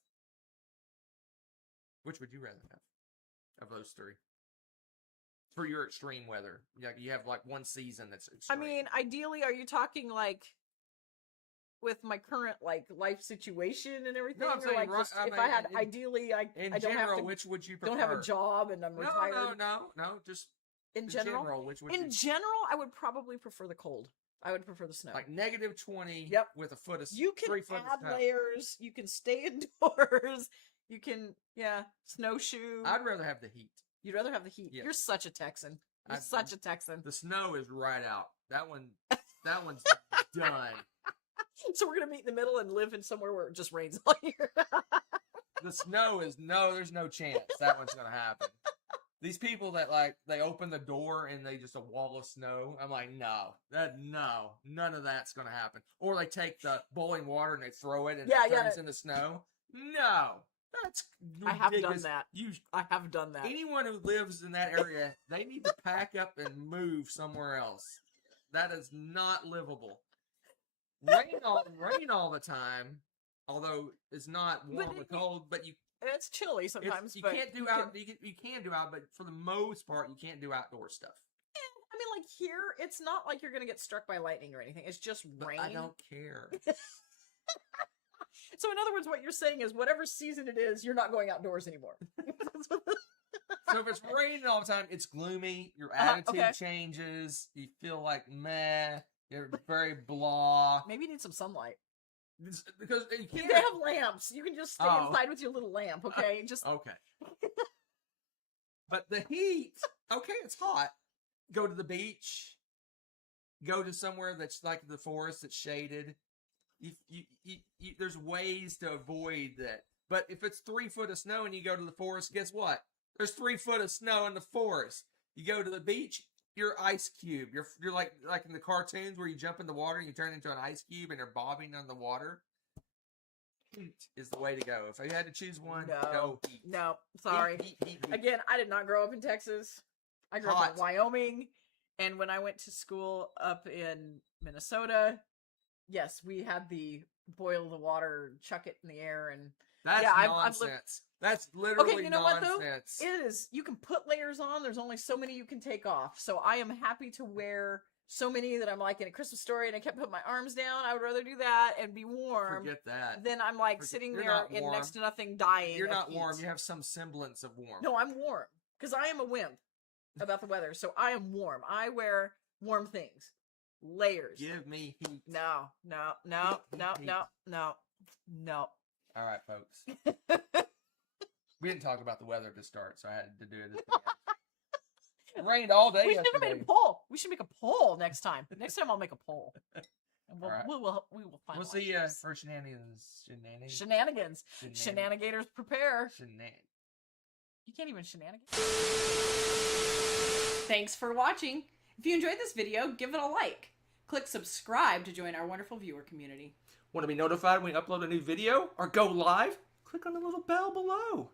Which would you rather have of those three? For your extreme weather, you have like one season that's extreme. I mean, ideally, are you talking like with my current like life situation and everything? No, I'm or saying like right- just, I if mean, I had in- ideally, I in don't general, have to, which would you prefer? don't have a job and I'm retired. No. Just In general, which would in you general, I would probably prefer the cold. I would prefer the snow. like negative 20? Yep. With a foot of You can 3 foot of add snow. layers. You can stay indoors. You can, snowshoe. I'd rather have the heat. You'd rather have the heat. Yes. You're such a Texan. You're I'd- such a Texan. The snow is right out. That one's done. So we're gonna meet in the middle and live in somewhere where it just rains all year. The snow is there's no chance that one's gonna happen. These people that they open the door and they just a wall of snow. I'm like, no, none of that's gonna happen. Or they take the boiling water and they throw it and Yeah, it yeah. turns into snow. No, that's I have done ridiculous. that. You I have done that. anyone who lives in that area, they need to pack up and move somewhere else. That is not livable. Rain all the time, although it's not warm But or cold, but It's chilly sometimes. you but can't do out. You can do out, but for the most part, you can't do outdoor stuff. I mean, like here, it's not like you're gonna get struck by lightning or anything. It's just But rain. I don't care. So in other words, what you're saying is, whatever season it is, you're not going outdoors anymore. So if it's raining all the time, it's gloomy. Your Uh-huh, attitude okay. changes. You feel like meh. You're very blah. Maybe you need some sunlight. Because you They can't. have lamps. You can just stay Oh. inside with your little lamp. Okay, just Okay. But the heat, okay, it's hot. Go to the beach. Go to somewhere that's like the forest that's shaded. There's ways to avoid that. But if it's 3 foot of snow and you go to the forest, guess what? There's 3 foot of snow in the forest. You go to the beach, you're ice cube. You're like in the cartoons where you jump in the water and you turn into an ice cube and you're bobbing on the water. Heat is the way to go. If I had to choose one, go heat. No, sorry. Heat. Again, I did not grow up in Texas. I grew up Hot. in Wyoming, and when I went to school up in Minnesota, yes, we had the boil the water, chuck it in the air, and That's yeah, I've nonsense. That's literally okay. You know what though? nonsense. It is. You can put layers on. There's only so many you can take off. So I am happy to wear so many that I'm like in A Christmas Story, and I kept putting my arms down. I would rather do that and be warm. Forget that. Then I'm like sitting You're there not in warm. next to nothing, dying. You're of not heat. warm. You have some semblance of warmth. No, I'm warm because I am a wimp about the weather. So I am warm. I wear warm things, layers. Give me heat. No. Heat. No. All right, folks. We didn't talk about the weather to start, so I had to do it. It rained all day We should have made yesterday. a poll. We should make a poll next time. Next time I'll make a poll. And All right. we will finalize. We'll see this. for shenanigans. Shenanigators prepare. You can't even shenanigans. Thanks for watching. If you enjoyed this video, give it a like. Click subscribe to join our wonderful viewer community. Want to be notified when we upload a new video or go live? Click on the little bell below.